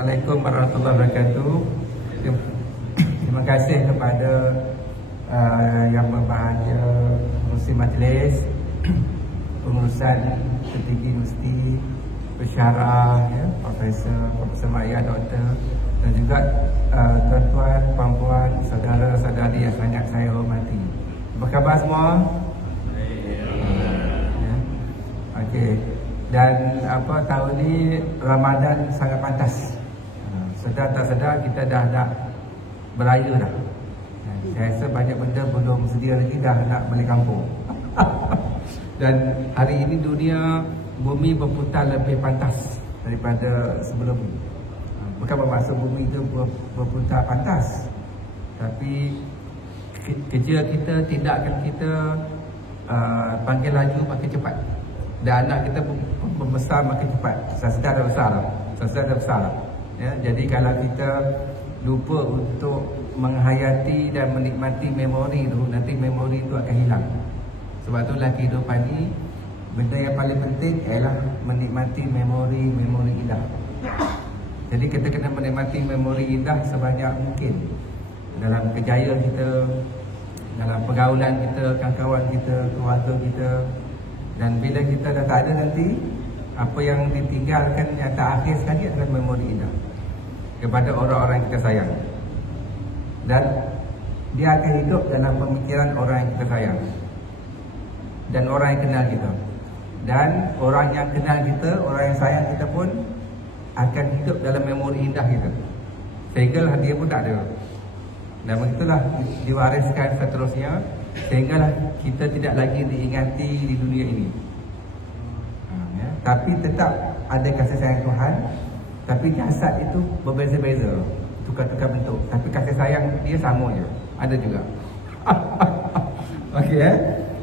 Assalamualaikum warahmatullahi wabarakatuh. Terima kasih kepada yang berbahagia Pengerusi Majlis, pengurusan tertinggi universiti, pensyarah, ya, Profesor Maya, Doktor, dan juga tuan-tuan, puan-puan, saudara-saudari yang sangat saya hormati. Apa khabar semua? Ya. Okey. Dan tahun ni Ramadan sangat pantas. Sedar tak sedar kita dah nak beraya dah. Saya rasa banyak benda belum sedia lagi dah nak balik kampung. Dan hari ini dunia bumi berputar lebih pantas daripada sebelum ini. Bukan bermaksud bumi itu berputar pantas, tapi kerja kita, tindakan kita panggil laju makin cepat. Dan anak kita membesar makin cepat. Saya dah besar lah. Ya, jadi kalau kita lupa untuk menghayati dan menikmati memori itu, nanti memori itu akan hilang. Sebab itulah kehidupan ini, benda yang paling penting ialah menikmati memori indah. Jadi kita kena menikmati memori indah sebanyak mungkin dalam kejayaan kita, dalam pergaulan kita, kawan-kawan kita, keluarga kita. Dan bila kita dah tak ada nanti, apa yang ditinggalkan yang tak akhir sekali adalah memori indah kepada orang-orang yang kita sayang. Dan dia akan hidup dalam pemikiran orang yang kita sayang dan orang yang kenal kita. Dan orang yang kenal kita, orang yang sayang kita pun akan hidup dalam memori indah kita, sehingga dia pun tak ada. Dan begitulah diwariskan seterusnya, sehinggalah kita tidak lagi diingati di dunia ini. Ya. Tapi tetap ada kasih sayang Tuhan. Tapi jasad itu berbeza-beza, tukar-tukar bentuk. Tapi kasih sayang dia sama je, ada juga. Okey,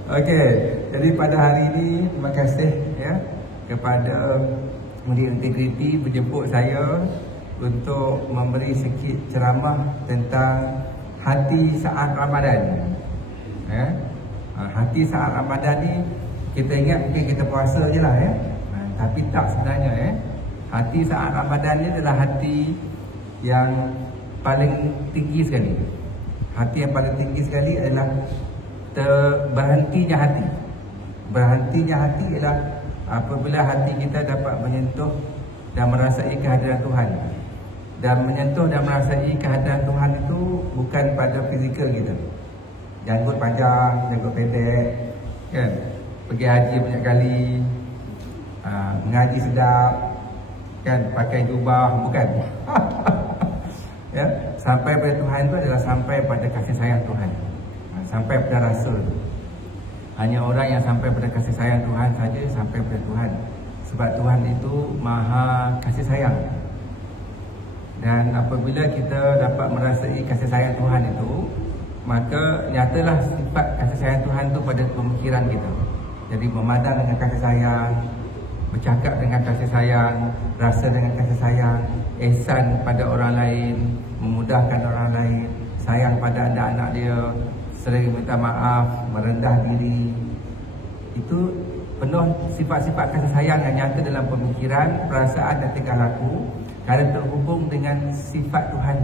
okey. Jadi pada hari ini terima kasih ya kepada Mudir Integriti menjemput saya untuk memberi sikit ceramah tentang hati saat Ramadan. Ya. Hati saat Ramadan ni kita ingat mungkin kita puasa je lah ya. Tapi tak sebenarnya ya. Hati saat Ramadan ni adalah hati yang paling tinggi sekali. Hati yang paling tinggi sekali adalah berhentinya hati. Berhentinya hati ialah apabila hati kita dapat menyentuh dan merasai kehadiran Tuhan. Dan menyentuh dan merasai kehadiran Tuhan itu bukan pada fizikal kita. Janggut panjang, janggut pendek, kan? Pergi haji banyak kali, mengaji sedap, kan? Pakai jubah, bukan? Ya, sampai pada Tuhan itu adalah sampai pada kasih sayang Tuhan, sampai pada rasa itu. Hanya orang yang sampai pada kasih sayang Tuhan saja sampai pada Tuhan. Sebab Tuhan itu maha kasih sayang. Dan apabila kita dapat merasai kasih sayang Tuhan itu, maka nyatalah sifat kasih sayang Tuhan itu pada pemikiran kita. Jadi memandang dengan kasih sayang, bercakap dengan kasih sayang, rasa dengan kasih sayang, ihsan pada orang lain, memudahkan orang lain, sayang pada anak-anak dia, sering minta maaf, merendah diri. Itu penuh sifat-sifat kasih sayang yang nyata dalam pemikiran, perasaan dan tingkah laku, kerana terhubung dengan sifat Tuhan.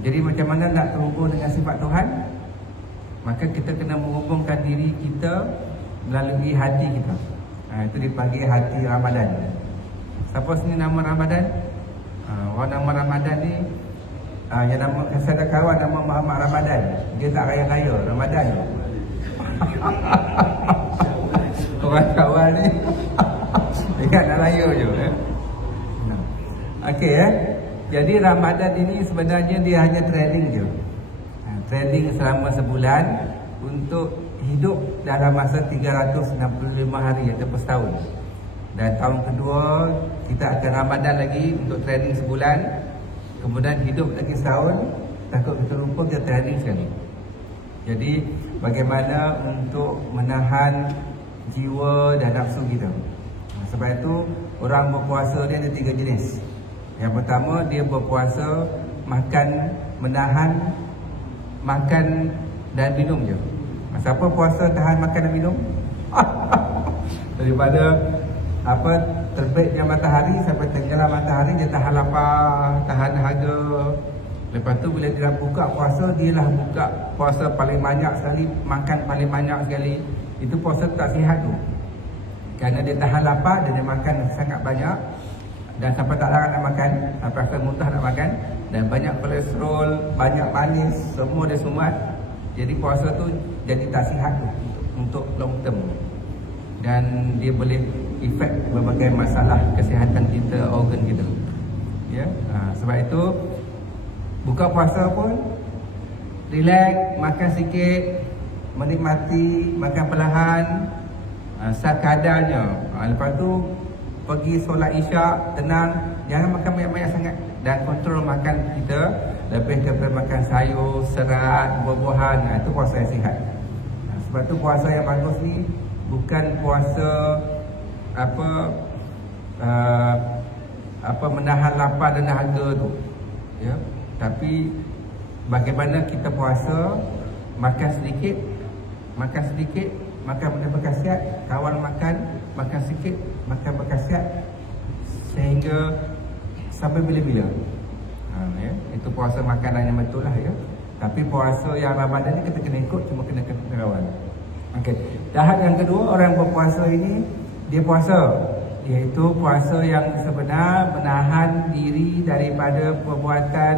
Jadi macam mana nak terhubung dengan sifat Tuhan? Maka kita kena menghubungkan diri kita melalui hati kita. Itu dipanggil hati Ramadan. Siapa sini nama Ramadan? Orang nama Ramadan ni yang nama saya ada kawan nama Muhammad Ramadan. Dia tak raya-raya Ramadan. Orang kawan ni dia nak raya je. Okey Jadi Ramadan ini sebenarnya dia hanya training je. Training selama sebulan untuk hidup dalam masa 365 hari ataupun setahun. Dan tahun kedua kita akan Ramadan lagi untuk training sebulan. Kemudian hidup lagi setahun. Takut kita lupa kita training sekali. Jadi bagaimana untuk menahan jiwa dan nafsu kita. Sebab itu orang berpuasa dia ada 3 jenis. Yang pertama dia berpuasa menahan makan dan minum je. Siapa puasa tahan makan dan minum? Daripada terbitnya matahari sampai tenggelam matahari, dia tahan lapar, tahan dahaga. Lepas tu bila dia buka puasa, dia lah buka puasa paling banyak sekali, makan paling banyak sekali. Itu puasa tak sihat tu. Kerana dia tahan lapar dan dia makan sangat banyak, dan sampai tak larang nak makan, sampai rasa muntah nak makan, dan banyak kolesterol, banyak manis, semua dia sumat. Jadi puasa tu jadi tak sihat tu untuk long term. Dan dia boleh efek berbagai masalah kesihatan kita, organ kita. Ya, sebab itu buka puasa pun relax, makan sikit, menikmati, makan perlahan, sekadarnya. Lepas tu pergi solat isyak, tenang, jangan makan banyak-banyak sangat, dan kontrol makan kita, lebih kepada makan sayur, serat, buah-buahan. Itu puasa yang sihat. Sebab tu puasa yang bagus ni bukan puasa menahan lapar dan dahaga tu, ya. Tapi bagaimana kita puasa, makan sedikit, makan benda berkhasiat, kawan makan sikit, makan berkhasiat, sehingga sampai bila-bila. Ya, itu puasa makanan yang betul lah, ya. Tapi puasa yang Ramadan ni kita kena ikut, cuma kena kawan. Okey. Tahap yang kedua, orang berpuasa ini dia puasa, iaitu puasa yang sebenar, menahan diri daripada perbuatan,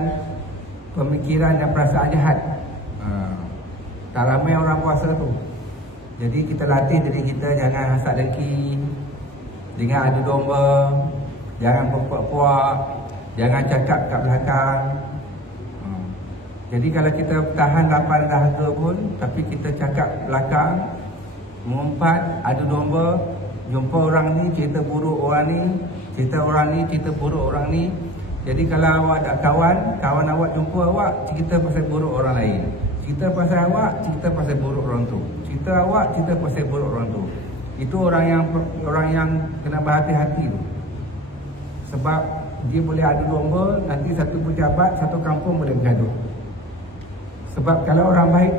pemikiran dan perasaan jahat. Tak ramai orang puasa tu. Jadi kita latih diri kita jangan hasad dengki, jangan adu domba, jangan berpuak-puak, jangan cakap kat belakang. Jadi kalau kita tahan lapar dan dahaga pun, tapi kita cakap belakang, mengumpat, adu domba, jumpa orang ni cerita buruk orang ni, cerita orang ni cerita buruk orang ni. Jadi kalau awak ada kawan awak jumpa awak cerita pasal buruk orang lain, cerita pasal awak cerita pasal buruk orang tu, cerita awak cerita pasal buruk orang tu. Itu orang yang kena berhati-hati tu. Sebab dia boleh adu domba, nanti satu pejabat, satu kampung boleh bergaduh. Sebab kalau orang baik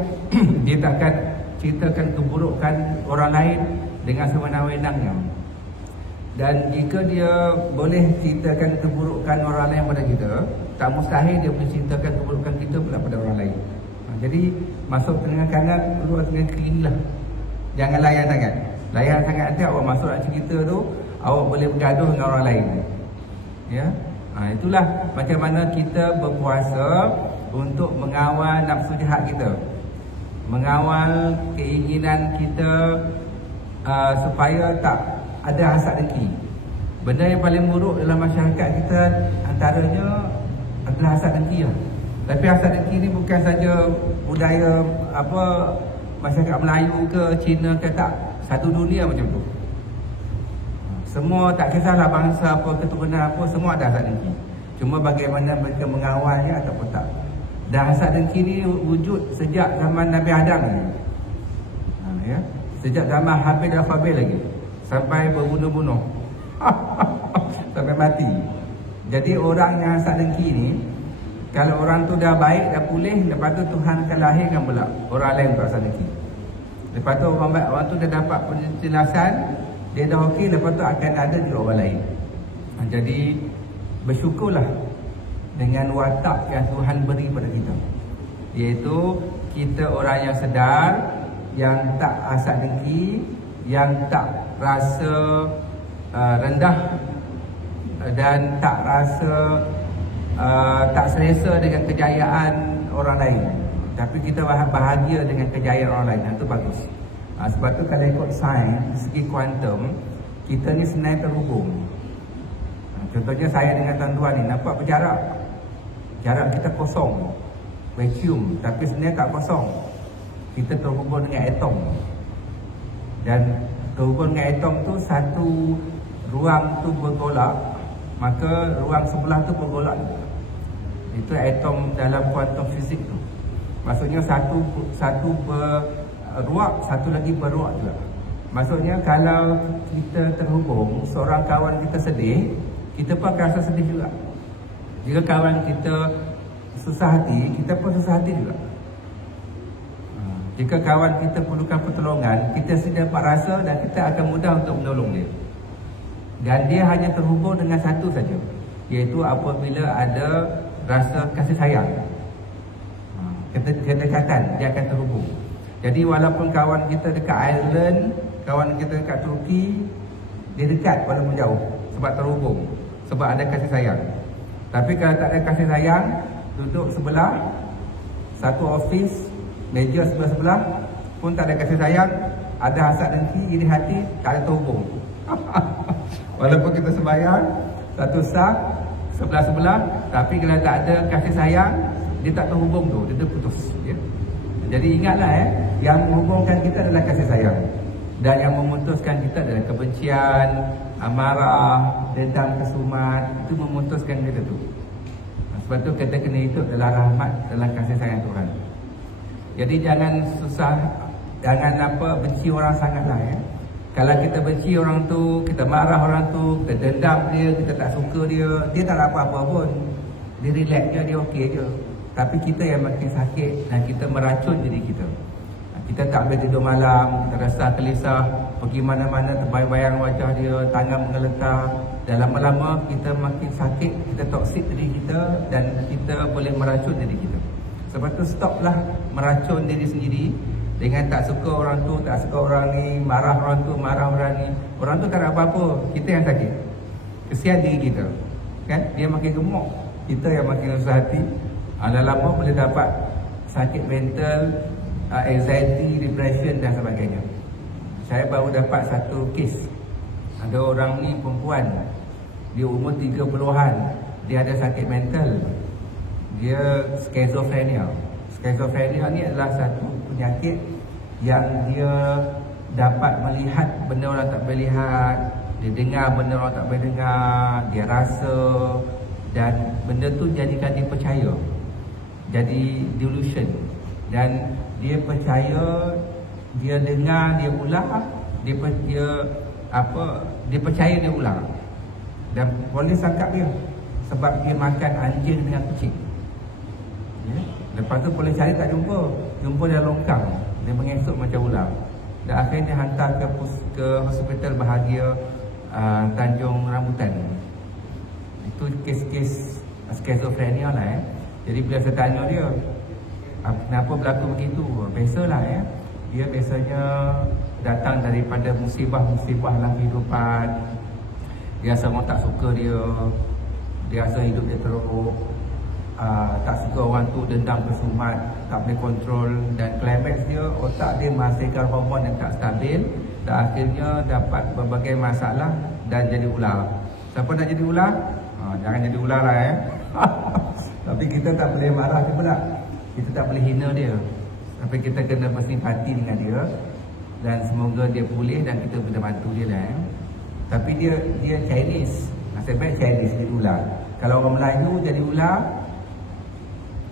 dia takkan ceritakan keburukan orang lain dengan sewenang-wenangnya. Dan jika dia boleh ceritakan keburukan orang lain pada kita, tak mustahil dia boleh ceritakan keburukan kita pula pada orang lain. Jadi masuk telinga kanan, keluar telinga kiri lah. Jangan layan sangat. Layan sangat nanti awak masuk nak cerita tu, awak boleh bergaduh dengan orang lain. Ya, itulah macam mana kita berpuasa untuk mengawal nafsu jahat kita, mengawal keinginan kita, supaya tak ada hasad dengki. Benda yang paling buruk dalam masyarakat kita antaranya adalah hasad dengki lah. Tapi hasad dengki ni bukan saja budaya masyarakat Melayu ke Cina ke, tak, satu dunia macam tu. Semua, tak kisahlah bangsa apa, keturunan apa, semua ada hasad dengki. Cuma bagaimana mereka mengawalnya ataupun tak. Dan hasad dengki ni wujud sejak zaman Nabi Adam ni. Ya, sejak zaman Habil dan Qabil lagi, sampai berbunuh-bunuh sampai mati. Jadi orang yang hasad dengki ni, kalau orang tu dah baik, dah pulih, lepas tu Tuhan akan lahirkan pula orang lain untuk hasad dengki. Lepas tu orang tu dah dapat penjelasan, dia dah okey, lepas tu akan ada juga orang lain. Jadi bersyukurlah dengan watak yang Tuhan beri pada kita, iaitu kita orang yang sedar, yang tak hasad dengki, yang tak rasa rendah, dan tak rasa tak selesa dengan kejayaan orang lain, tapi kita bahagia dengan kejayaan orang lain. Itu bagus. Sebab tu kalau ikut sains, segi kuantum, kita ni sebenarnya terhubung. Contohnya saya dengan tuan-tuan ni nampak berjarak, jarak kita kosong, vacuum, tapi sebenarnya tak kosong. Kita terhubung dengan atom, dan terhubung dengan atom tu, satu ruang tu bergolak, maka ruang sebelah tu bergolak. Itu atom dalam kuantum fizik tu. Maksudnya satu beruak, satu lagi beruak juga. Maksudnya kalau kita terhubung, seorang kawan kita sedih, kita pun akan rasa sedih juga. Jika kawan kita susah hati, kita pun susah hati juga. Jika kawan kita perlukan pertolongan, kita sedia dapat rasa dan kita akan mudah untuk menolong dia. Dan dia hanya terhubung dengan satu saja, iaitu apabila ada rasa kasih sayang, kedekatan, dia akan terhubung. Jadi walaupun kawan kita dekat Ireland, kawan kita dekat Turki, dia dekat walaupun jauh, sebab terhubung, sebab ada kasih sayang. Tapi kalau tak ada kasih sayang, duduk sebelah, satu office, meja sebelah-sebelah pun tak ada kasih sayang, ada hasad dengki, iri hati, tak ada terhubung. Walaupun kita sembahyang satu saf, sebelah-sebelah, tapi kalau tak ada kasih sayang, dia tak terhubung tu, dia terputus, ya? Jadi ingatlah, yang menghubungkan kita adalah kasih sayang, dan yang memutuskan kita adalah kebencian, amarah, dendam, kesumat. Itu memutuskan kita tu. Sebab tu kita kena hidup dalam rahmat, dalam kasih sayang Tuhan. Jadi jangan susah, jangan benci orang sangatlah, ya. Kalau kita benci orang tu, kita marah orang tu, kita dendam dia, kita tak suka dia, dia tak ada apa-apa pun, dia relax je, dia okey je. Tapi kita yang makin sakit dan kita meracun diri kita. Kita tak boleh tidur malam, kita rasa gelisah, pergi mana-mana terbayang-bayang wajah dia, tangan menggeletar. Dan lama-lama kita makin sakit, kita toksik diri kita dan kita boleh meracun diri kita. Sebab tu stoplah meracun diri sendiri dengan tak suka orang tu, tak suka orang ni, marah orang tu, marah orang ni. Orang tu tak ada apa-apa, kita yang sakit. Kesian diri kita, kan? Dia makin gemuk, kita yang makin susah hati. Lama-lama boleh dapat sakit mental, anxiety, depression dan sebagainya. Saya baru dapat satu kes. Ada orang ni perempuan, dia umur 30-an, dia ada sakit mental, dia skizofrenia. Skizofrenia ni adalah satu penyakit yang dia dapat melihat benda orang tak boleh lihat, dia dengar benda orang tak boleh dengar, dia rasa, dan benda tu jadikan dia percaya, jadi delusion. Dan dia percaya, dia dengar, dia ular, dia percaya dia ular. Dan polis tangkap dia sebab dia makan anjing dengan kucing, ya? Lepas tu polis cari tak jumpa dia longkang, dia mengesok macam ular. Dan akhirnya dia hantar ke hospital bahagia Tanjung Rambutan. Itu kes-kes skizofrenia lah, Jadi bila saya tanya dia, kenapa berlaku begitu? Biasalah, dia biasanya datang daripada musibah-musibah dalam kehidupan. Dia rasa orang tak suka dia, dia rasa hidup dia teruk, tak suka orang tu, dendam, kesumat, tak boleh kontrol. Dan climax dia, otak dia menghasilkan hormon yang tak stabil, dan akhirnya dapat berbagai masalah dan jadi ular. Siapa nak jadi ular? Jangan jadi ular lah, Tapi kita tak boleh marah dia pula, kita tak boleh hina dia, tapi kita kena bersimpati dengan dia. Dan semoga dia pulih dan kita boleh bantu dia lah, Tapi dia Chinese, nasib baik Chinese jadi ular. Kalau orang Melayu jadi ular,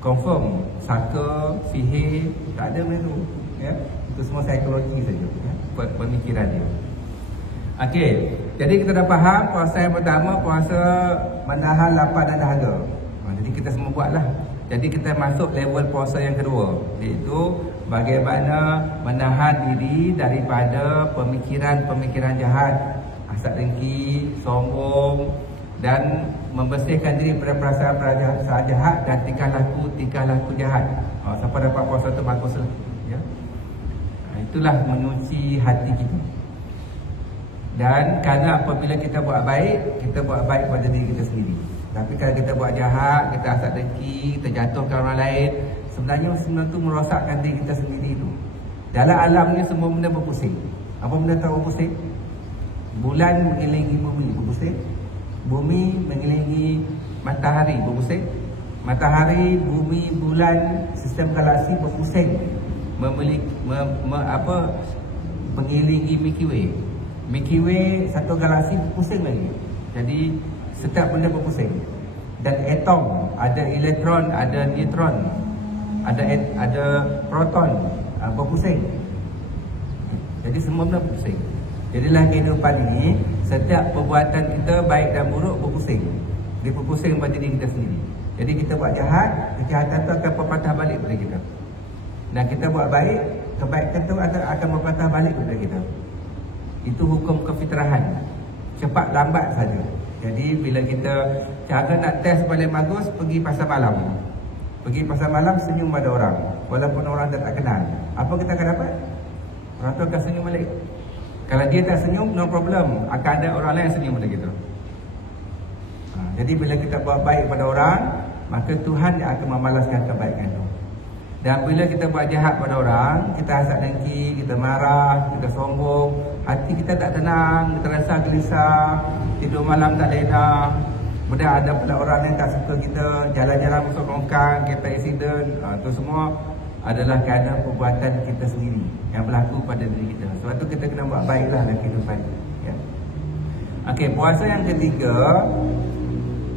confirm saka, sihir, tak ada benda tu, Itu semua psikologi saja, pemikiran dia. Okey, jadi kita dah faham puasa yang pertama, puasa menahan lapar dan dahaga. Jadi kita semua buatlah. Jadi kita masuk level puasa yang kedua, iaitu bagaimana menahan diri daripada pemikiran-pemikiran jahat, hasad dengki, sombong, dan membersihkan diri daripada perasaan jahat dan tingkah laku jahat. Siapa dapat puasa tu baguslah, ya. Itulah mencuci hati kita. Dan kerana apabila kita buat baik pada diri kita sendiri. Tapi kalau kita buat jahat, kita hasad dengki, kita jatuhkan orang lain, sebenarnya tu merosakkan diri kita sendiri tu. Dalam alam ni semua benda berpusing. Apa benda tak berpusing? Bulan mengelilingi bumi berpusing, bumi mengelilingi matahari berpusing, matahari, bumi, bulan, sistem galaksi berpusing mengelilingi Milky Way. Milky Way satu galaksi berpusing lagi. Jadi setiap benda berpusing. Dan atom, ada elektron, ada neutron, ada proton, berpusing. Jadi semua benda berpusing. Jadilah kehidupan ini, setiap perbuatan kita baik dan buruk berpusing. Dia berpusing pada diri kita sendiri. Jadi kita buat jahat, kejahatan itu akan berpatah balik pada kita. Dan kita buat baik, kebaikan itu akan berpatah balik kepada kita. Itu hukum kefitrahan. cepat lambat saja. Jadi bila kita cara nak test paling bagus, pergi pasar malam. Pergi pasar malam, senyum pada orang, walaupun orang dah tak kenal. Apa kita akan dapat? Orang tu akan senyum balik. Kalau dia tak senyum, no problem, akan ada orang lain senyum pada kita. Jadi bila kita buat baik pada orang, maka Tuhan yang akan membalaskan kebaikan itu. Dan bila kita buat jahat pada orang, kita hasad dengki, kita marah, kita sombong, hati kita tak tenang, kita rasa gelisah, tidur malam tak lena. Kemudian ada pula orang yang tak suka kita, jalan-jalan masuk longkang, kereta accident. Itu semua adalah kerana perbuatan kita sendiri yang berlaku pada diri kita. Sebab tu kita kena buat baiklah dalam kehidupan. Ya. Okey, puasa yang ketiga,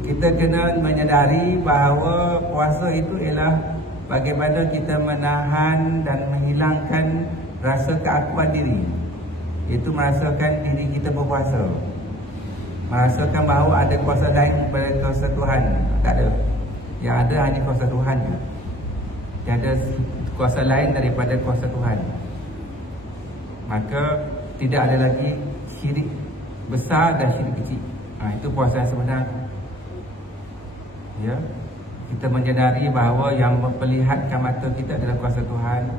kita kena menyadari bahawa puasa itu ialah bagaimana kita menahan dan menghilangkan rasa keakuan diri. Itu merasakan diri kita berpuasa, merasakan bahawa ada kuasa lain daripada kuasa Tuhan. Tak ada. Yang ada hanya kuasa Tuhan. Tiada kuasa lain daripada kuasa Tuhan. Maka tidak ada lagi syirik besar dan syirik kecil. Itu puasa yang sebenar. Ya, kita menyadari bahawa yang memperlihatkan mata kita adalah kuasa Tuhan,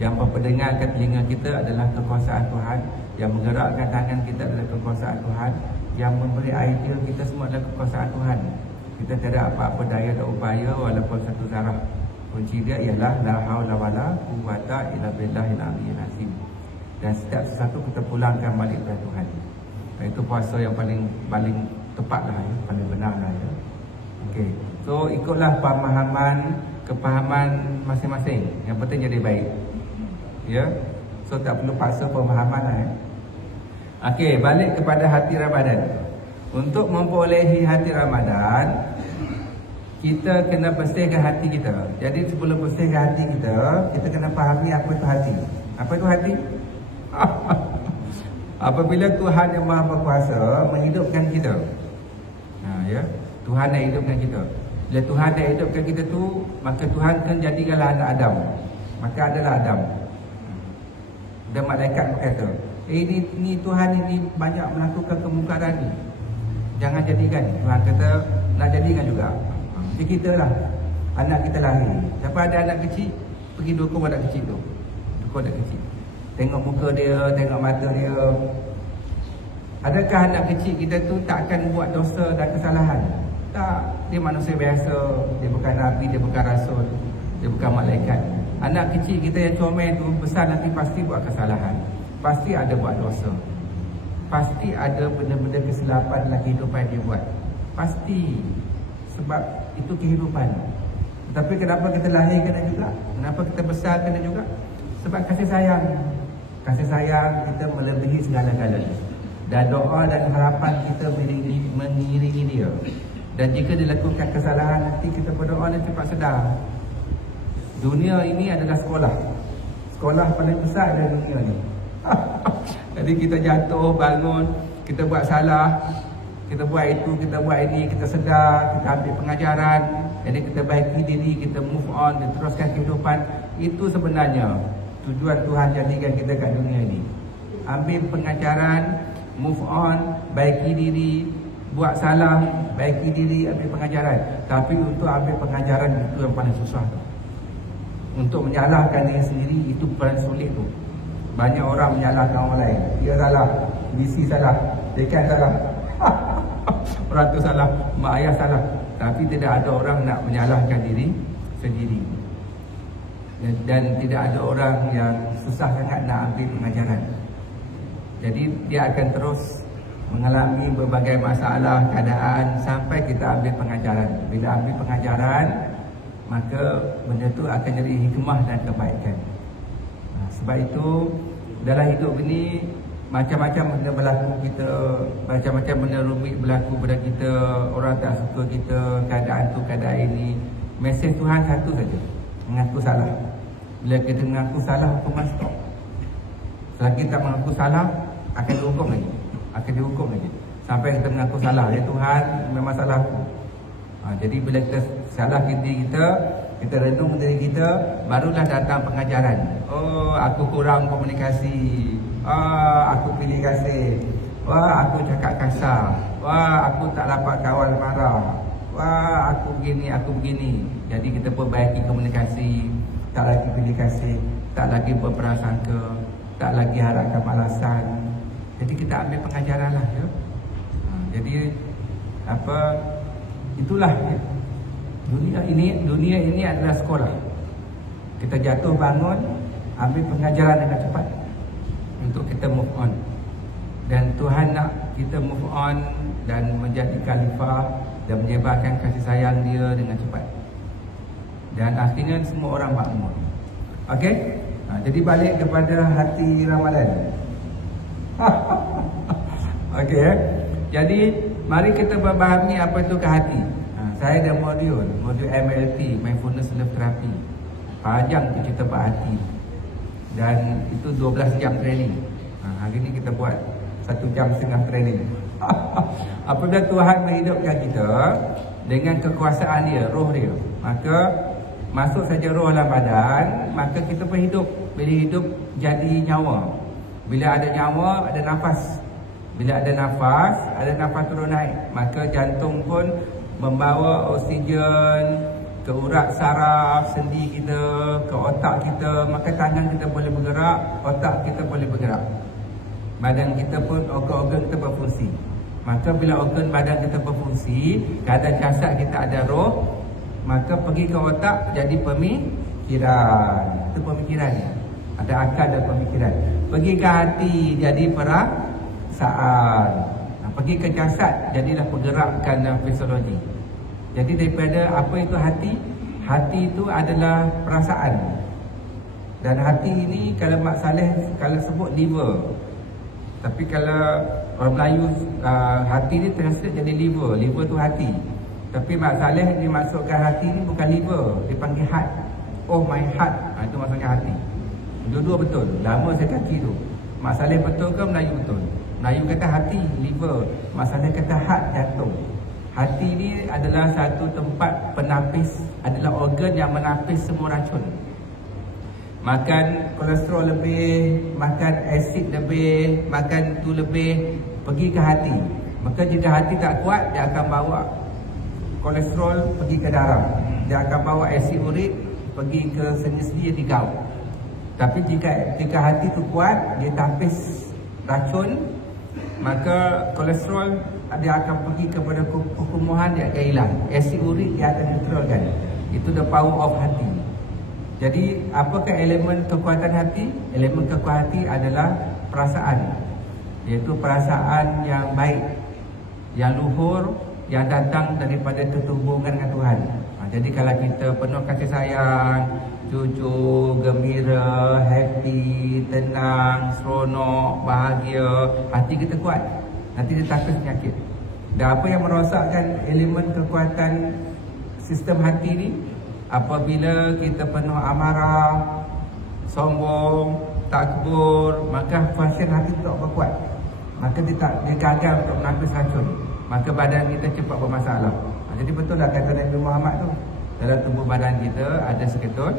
yang memperdengarkan telinga kita adalah kekuasaan Tuhan, yang menggerakkan tangan kita adalah kekuasaan Tuhan, yang memberi idea kita semua adalah kekuasaan Tuhan. Kita tidak ada apa-apa daya dan upaya walaupun satu zarah. Kunci dia ialah la haula wala quwwata illa billahil aliyyil azim. Dan setiap sesuatu kita pulangkan balik kepada Tuhan. Itu puasa yang paling tepatlah, ya, paling benarlah, ya. Okey. So ikutlah kepahaman masing-masing. Yang penting jadi baik. Ya. So tak perlu paksa pemahaman lah, ya. Okey, balik kepada hati Ramadan. Untuk memperolehi hati Ramadan, kita kena bersihkan hati kita. Jadi sebelum bersihkan hati kita, kita kena fahami apa itu hati. Apa itu hati? Apabila Tuhan yang Maha Berkuasa menghidupkan kita, ya, Tuhan yang hidupkan kita. Bila Tuhan yang hidupkan kita tu, maka Tuhan kan jadikanlah anak Adam. Maka adalah Adam. Dan malaikat berkata, ini Tuhan ini banyak melakukan kemungkaran ni, jangan jadikan. Tuhan kata nak jadikan juga. Jadi kita lah, anak kita lahir. Siapa ada anak kecil, pergi dukung anak kecil tu. Dukung anak kecil, tengok muka dia, tengok mata dia. Adakah anak kecil kita tu tak akan buat dosa dan kesalahan? Tak, dia manusia biasa. Dia bukan Nabi, dia bukan Rasul, dia bukan malaikat. Anak kecil kita yang comel tu besar nanti pasti buat kesalahan, pasti ada buat dosa, pasti ada benda-benda kesilapan dalam kehidupan dia buat. Pasti. Sebab itu kehidupan. Tapi kenapa kita lahir kena juga? Kenapa kita besar kena juga? Sebab kasih sayang. Kasih sayang kita melebihi segala-galanya. Dan doa dan harapan kita mengiringi dia. Dan jika dilakukan kesalahan, nanti kita berdoa dan cepat sedar. Dunia ini adalah sekolah. Sekolah paling besar dalam dunia ni. Jadi kita jatuh, bangun, kita buat salah, kita buat itu, kita buat ini, kita sedar, kita ambil pengajaran. Jadi kita baiki diri, kita move on, dan teruskan kehidupan. Itu sebenarnya tujuan Tuhan jadikan kita kat dunia ini. Ambil pengajaran, move on, baiki diri, buat salah, baiki diri, ambil pengajaran. Tapi untuk ambil pengajaran itu yang paling susah tu. Untuk menyalahkan diri sendiri, itu paling sulit tu. Banyak orang menyalahkan orang lain. Dia salah, BC salah, dekan salah, orang tu salah, mak ayah salah. Tapi tidak ada orang nak menyalahkan diri sendiri. Dan tidak ada orang yang susah sangat nak ambil pengajaran. Jadi dia akan terus mengalami berbagai masalah, keadaan, sampai kita ambil pengajaran. Bila ambil pengajaran, maka benda tu akan jadi hikmah dan kebaikan. Sebab itu dalam hidup ini macam-macam benda berlaku kita, macam-macam benda rumit berlaku pada kita, orang tak suka kita, keadaan tu, keadaan ini. Mesej Tuhan satu saja, mengaku salah. Bila kita mengaku salah, hukuman stop. Selagi kita mengaku salah, akan dihukum lagi, akan dihukum lagi. Sampai kita mengaku salah, ya Tuhan, memang salah aku. Jadi bila kita salah diri kita, kita renung diri kita, barulah datang pengajaran. Oh, aku kurang komunikasi, aku pilih kasih, Wah, aku cakap kasar. Wah, aku tak dapat kawal marah. Wah, aku begini. Jadi kita perbaiki komunikasi. Tak lagi pilih kasih, tak lagi berprasangka, tak lagi harapkan balasan. Jadi kita ambil pengajaran lah, ya. Jadi itulah, ya. Dunia ini adalah sekolah. Kita jatuh bangun, ambil pengajaran dengan cepat untuk kita move on. Dan Tuhan nak kita move on dan menjadi khalifah dan menyebarkan kasih sayang dia dengan cepat. Dan akhirnya semua orang makmur. Okey? Jadi balik kepada hati Ramadan. Okey. Jadi mari kita memahami apa itu ke hati. Saya ada modul MLT, Mindfulness Love Therapy. Panjang tu kita berhati. Dan itu 12 jam training. Hari ni kita buat 1 jam setengah training. Apabila Tuhan menghidupkan kita dengan kekuasaan dia, roh dia, maka masuk saja roh dalam badan, maka kita pun hidup. Bila hidup jadi nyawa. Bila ada nyawa, ada nafas. Bila ada nafas turun naik. Maka jantung pun membawa oksigen ke urat saraf sendi kita, ke otak kita. Maka tangan kita boleh bergerak, otak kita boleh bergerak. Badan kita pun, organ-organ kita berfungsi. Maka bila organ badan kita berfungsi, keadaan jasad kita ada roh, maka pergi ke otak jadi pemikiran. Itu pemikirannya. Ada akal dan pemikiran. Pergi ke hati jadi perasaan. Pergi ke jasad jadilah pergerakan dan fisiologi. Jadi daripada apa itu hati? Hati itu adalah perasaan. Dan hati ini kalau Mak Saleh kalau sebut liver. Tapi kalau orang Melayu hati ni translate jadi liver. Liver tu hati. Tapi Mak Saleh ni masukkan hati ni bukan liver, dia panggil heart. Oh my heart, itu maksudnya hati. Dua-dua betul. Lama saya kaki tu. Mak Saleh betul ke Melayu betul? Melayu kata hati, liver. Mak Saleh kata heart, jantung. Hati ni adalah satu tempat penapis, adalah organ yang menapis semua racun. Makan kolesterol lebih, makan asid lebih, makan tu lebih, pergi ke hati. Maka jika hati tak kuat, dia akan bawa kolesterol pergi ke darah. Dia akan bawa asid urik pergi ke sendi-sendi di gout. Tapi jika hati tu kuat, dia tapis racun, maka kolesterol dia akan pergi kepada perkumuhan, dia akan hilang. Asid urik dia akan neutralkan. Itu the power of hati. Jadi apakah elemen kekuatan hati? Elemen kekuatan hati adalah perasaan. Iaitu perasaan yang baik, yang luhur, yang datang daripada keterhubungan dengan Tuhan. Jadi kalau kita penuh kasih sayang, jujur, gembira, happy, tenang, seronok, bahagia, hati kita kuat. Nanti dia takut penyakit. Dan apa yang merosakkan elemen kekuatan sistem hati ni? Apabila kita penuh amarah, sombong, takbur, maka function hati tak berkuat. Maka dia gagal untuk menapis racun. Maka badan kita cepat bermasalah. Jadi betul lah kata Nabi Muhammad tu, dalam tubuh badan kita ada seketut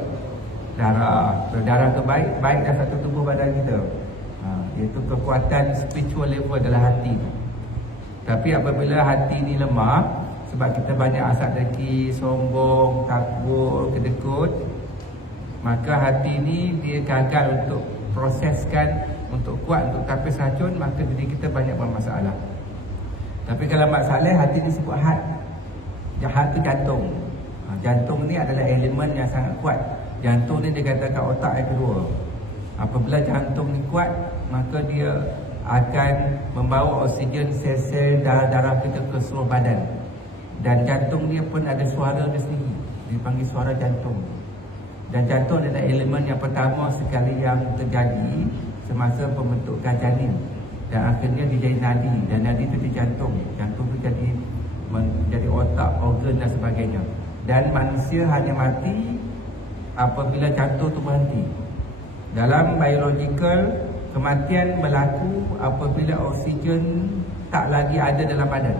darah. Darah tu baik dah satu tubuh badan kita. Iaitu kekuatan spiritual level adalah hati tu. Tapi apabila hati ni lemah, sebab kita banyak asap dengki, sombong, takbur, kedekut, maka hati ni dia gagal untuk proseskan, untuk kuat, untuk tapis racun, maka diri kita banyak bermasalah. Tapi kalau Mak Saleh, hati ni sebut heart. Heart tu jantung. Jantung ni adalah elemen yang sangat kuat. Jantung ni dikatakan otak yang kedua. Apabila jantung ni kuat, maka dia akan membawa oksigen sel-sel darah-darah kita ke seluruh badan. Dan jantung dia pun ada suara dia sendiri, dipanggil suara jantung. Dan jantung adalah elemen yang pertama sekali yang terjadi semasa pembentukan janin. Dan akhirnya dia jadi nadi. Dan nadi itu di jantung. Jantung itu jadi otak, organ dan sebagainya. Dan manusia hanya mati apabila jantung itu berhenti. Dalam biological, kematian berlaku apabila oksigen tak lagi ada dalam badan.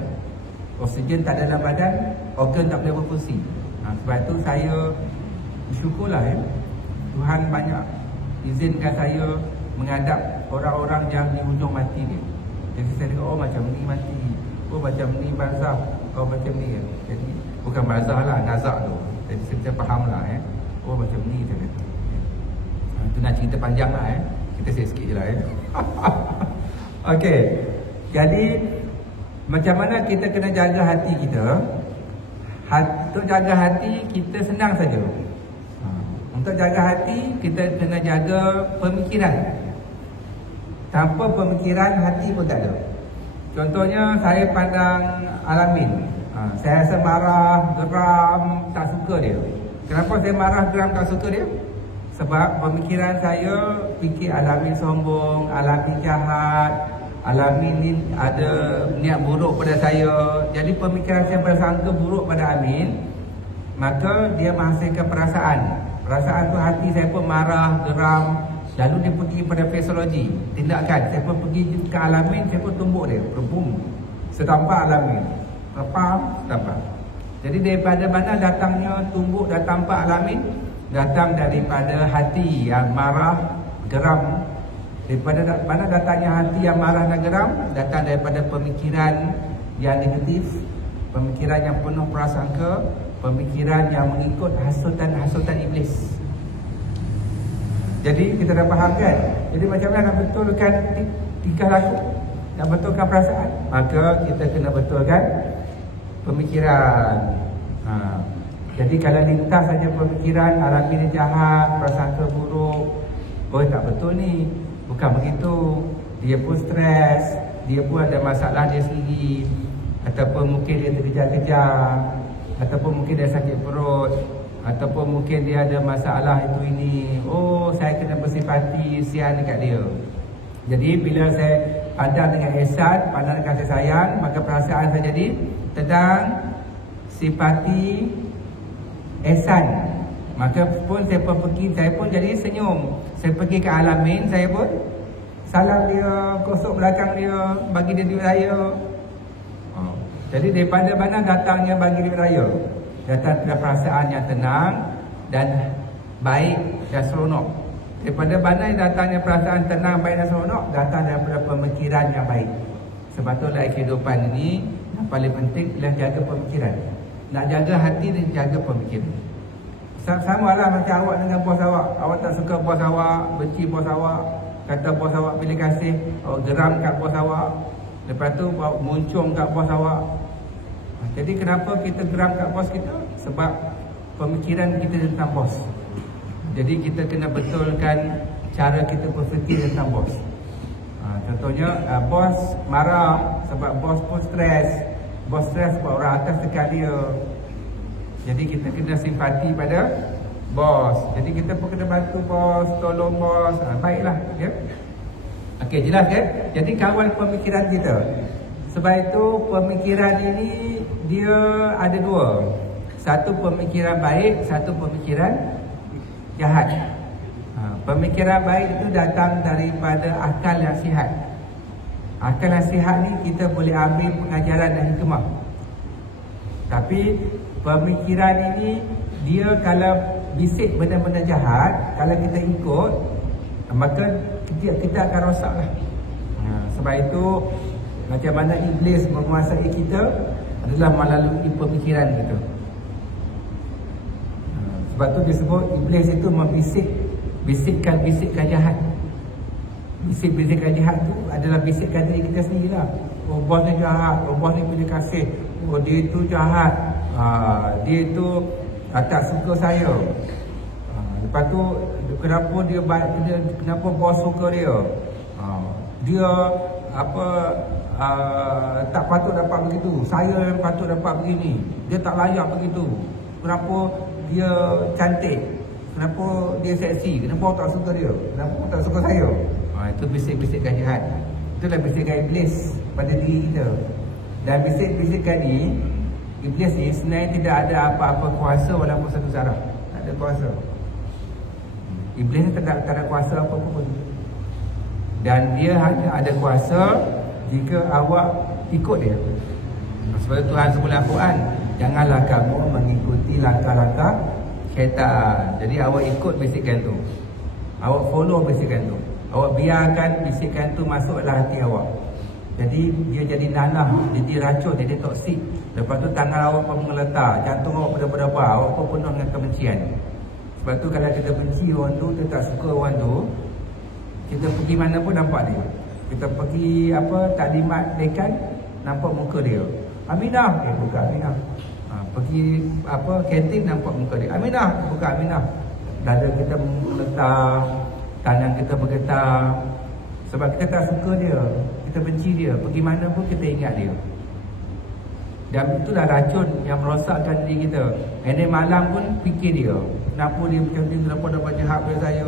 Oksigen tak ada dalam badan, organ tak boleh berfungsi. Sebab itu saya bersyukurlah, Tuhan banyak izinkan saya menghadap orang-orang yang di hujung mati dia. Jadi saya tengok, oh macam ni mati, oh macam ni barzah, oh macam ni. Jadi bukan barzah lah, nazak tu. Jadi saya faham lah oh macam ni tu. Itu nak cerita panjang lah kita sikit je lah Okey. Jadi macam mana kita kena jaga hati kita? Untuk jaga hati kita senang saja. Untuk jaga hati kita kena jaga pemikiran. Tanpa pemikiran hati pun tak ada. Contohnya saya pandang Al-Amin, saya rasa marah, geram, tak suka dia. Kenapa saya marah, geram, tak suka dia? Sebab pemikiran saya fikir Al-Amin sombong, Al-Amin jahat, Al-Amin ni ada niat buruk pada saya. Jadi pemikiran saya bersangka buruk pada Amin, maka dia menghasilkan perasaan. Perasaan tu hati saya pun marah, geram. Lalu dia pergi pada fisiologi, tindakan. Saya pun pergi ke Al-Amin, saya pun tumbuk dia, berbum, setampak Al-Amin. Faham? Setampak. Jadi daripada mana datangnya tumbuk dan tampak Al-Amin? Datang daripada hati yang marah, geram. Daripada mana datangnya hati yang marah dan geram? Datang daripada pemikiran yang negatif, pemikiran yang penuh prasangka, pemikiran yang mengikut hasutan iblis. Jadi kita dah faham kan? Jadi macam mana nak betulkan tingkah laku, nak betulkan perasaan? Maka kita kena betulkan pemikiran. Jadi kalau lintas saja pemikiran, Al-Amin ni jahat, prasangka buruk, oh tak betul ni. Bukan begitu. Dia pun stres, dia pun ada masalah dia sendiri, ataupun mungkin dia terkejar-kejar, ataupun mungkin dia sakit perut, ataupun mungkin dia ada masalah itu ini. Oh, saya kena bersimpati, kesian dekat dia. Jadi bila saya pandang dengan ihsan, pandang dengan kasih sayang, maka perasaan saya jadi tenang, simpati, ihsan. Maka pun saya pun pergi, saya pun jadi senyum. Saya pergi ke Al-Amin, saya pun salam dia, kosok belakang dia, bagi dia duit raya. Jadi daripada mana datangnya bagi duit raya? Datang dari perasaan yang tenang dan baik dan seronok. Daripada mana datangnya perasaan tenang, baik dan seronok? Datang daripada pemikiran yang baik. Sebab tu dalam kehidupan ini yang paling penting ialah jaga pemikiran. Nak jaga hati dan jaga pemikiran. Sama lah macam awak dengan bos awak. Awak tak suka bos awak, benci bos awak, kata bos awak pilih kasih, awak geram kat bos awak, lepas tu awak muncung kat bos awak. Jadi kenapa kita geram kat bos kita? Sebab pemikiran kita tentang bos. Jadi kita kena betulkan cara kita berfikir tentang bos. Contohnya bos marah sebab bos pun stres. Bos stres sebab orang atas tekan dia. Jadi kita kena simpati pada bos. Jadi kita pun kena bantu bos, tolong bos. Baiklah ya. Okey, jelas kan? Jadi kawal pemikiran kita. Sebab itu pemikiran ini dia ada dua. Satu pemikiran baik, satu pemikiran jahat. Pemikiran baik itu datang daripada akal yang sihat. Akal yang sihat ni kita boleh ambil pengajaran dan hikmah. Tapi pemikiran ini dia kalau bisik benda-benda jahat, kalau kita ikut, maka kita akan rosak lah. Sebab itu macam mana iblis menguasai kita adalah melalui pemikiran kita. Sebab tu disebut iblis itu bisikkan jahat. Bisik-bisikkan jahat tu adalah bisikkan diri kita sendirilah. Oh, bos ni jahat, oh, bos ni pilih kasih, oh, dia itu jahat, dia itu tak suka saya. Lepas tu kenapa dia kenapa bos suka dia? Dia tak patut dapat begitu. Saya yang patut dapat begini. Dia tak layak begitu. Kenapa dia cantik? Kenapa dia seksi? Kenapa tak suka dia? Kenapa tak suka saya? Itu bisik-bisikkan jahat. Itulah bisikan iblis pada diri kita. Dan bisik-bisikan ni, iblis ni sebenarnya tidak ada apa-apa kuasa walaupun satu zarah. Tak ada kuasa. Iblis ni tak ada kuasa apa-apa pun. Dan dia hanya ada kuasa jika awak ikut dia. Sebab Tuhan sebut dalam Al-Quran, janganlah kamu mengikuti langkah-langkah syaitan. Jadi awak ikut bisikan tu, awak follow bisikan tu, awak biarkan bisikan tu masuk dalam hati awak. Jadi dia jadi nanah, jadi racun, jadi toksik. Lepas tu tangan awak pun mengeletar, jantung awak berdebar-debar, awak pun penuh dengan kebencian. Sebab tu kalau kita benci orang tu, kita tak suka orang tu, kita pergi mana pun nampak dia. Kita pergi taklimat dekan, nampak muka dia. Aminah, buka Aminah. Pergi kantin, nampak muka dia. Aminah, buka Aminah. Dada kita meletar, tangan kita bergetar. Sebab kita tak suka dia, kita benci dia. Pergi mana pun kita ingat dia. Dan itulah racun yang merosakkan diri kita. Ini malam pun fikir dia. Kenapa dia macam ni, kenapa dia buat jahat pada saya.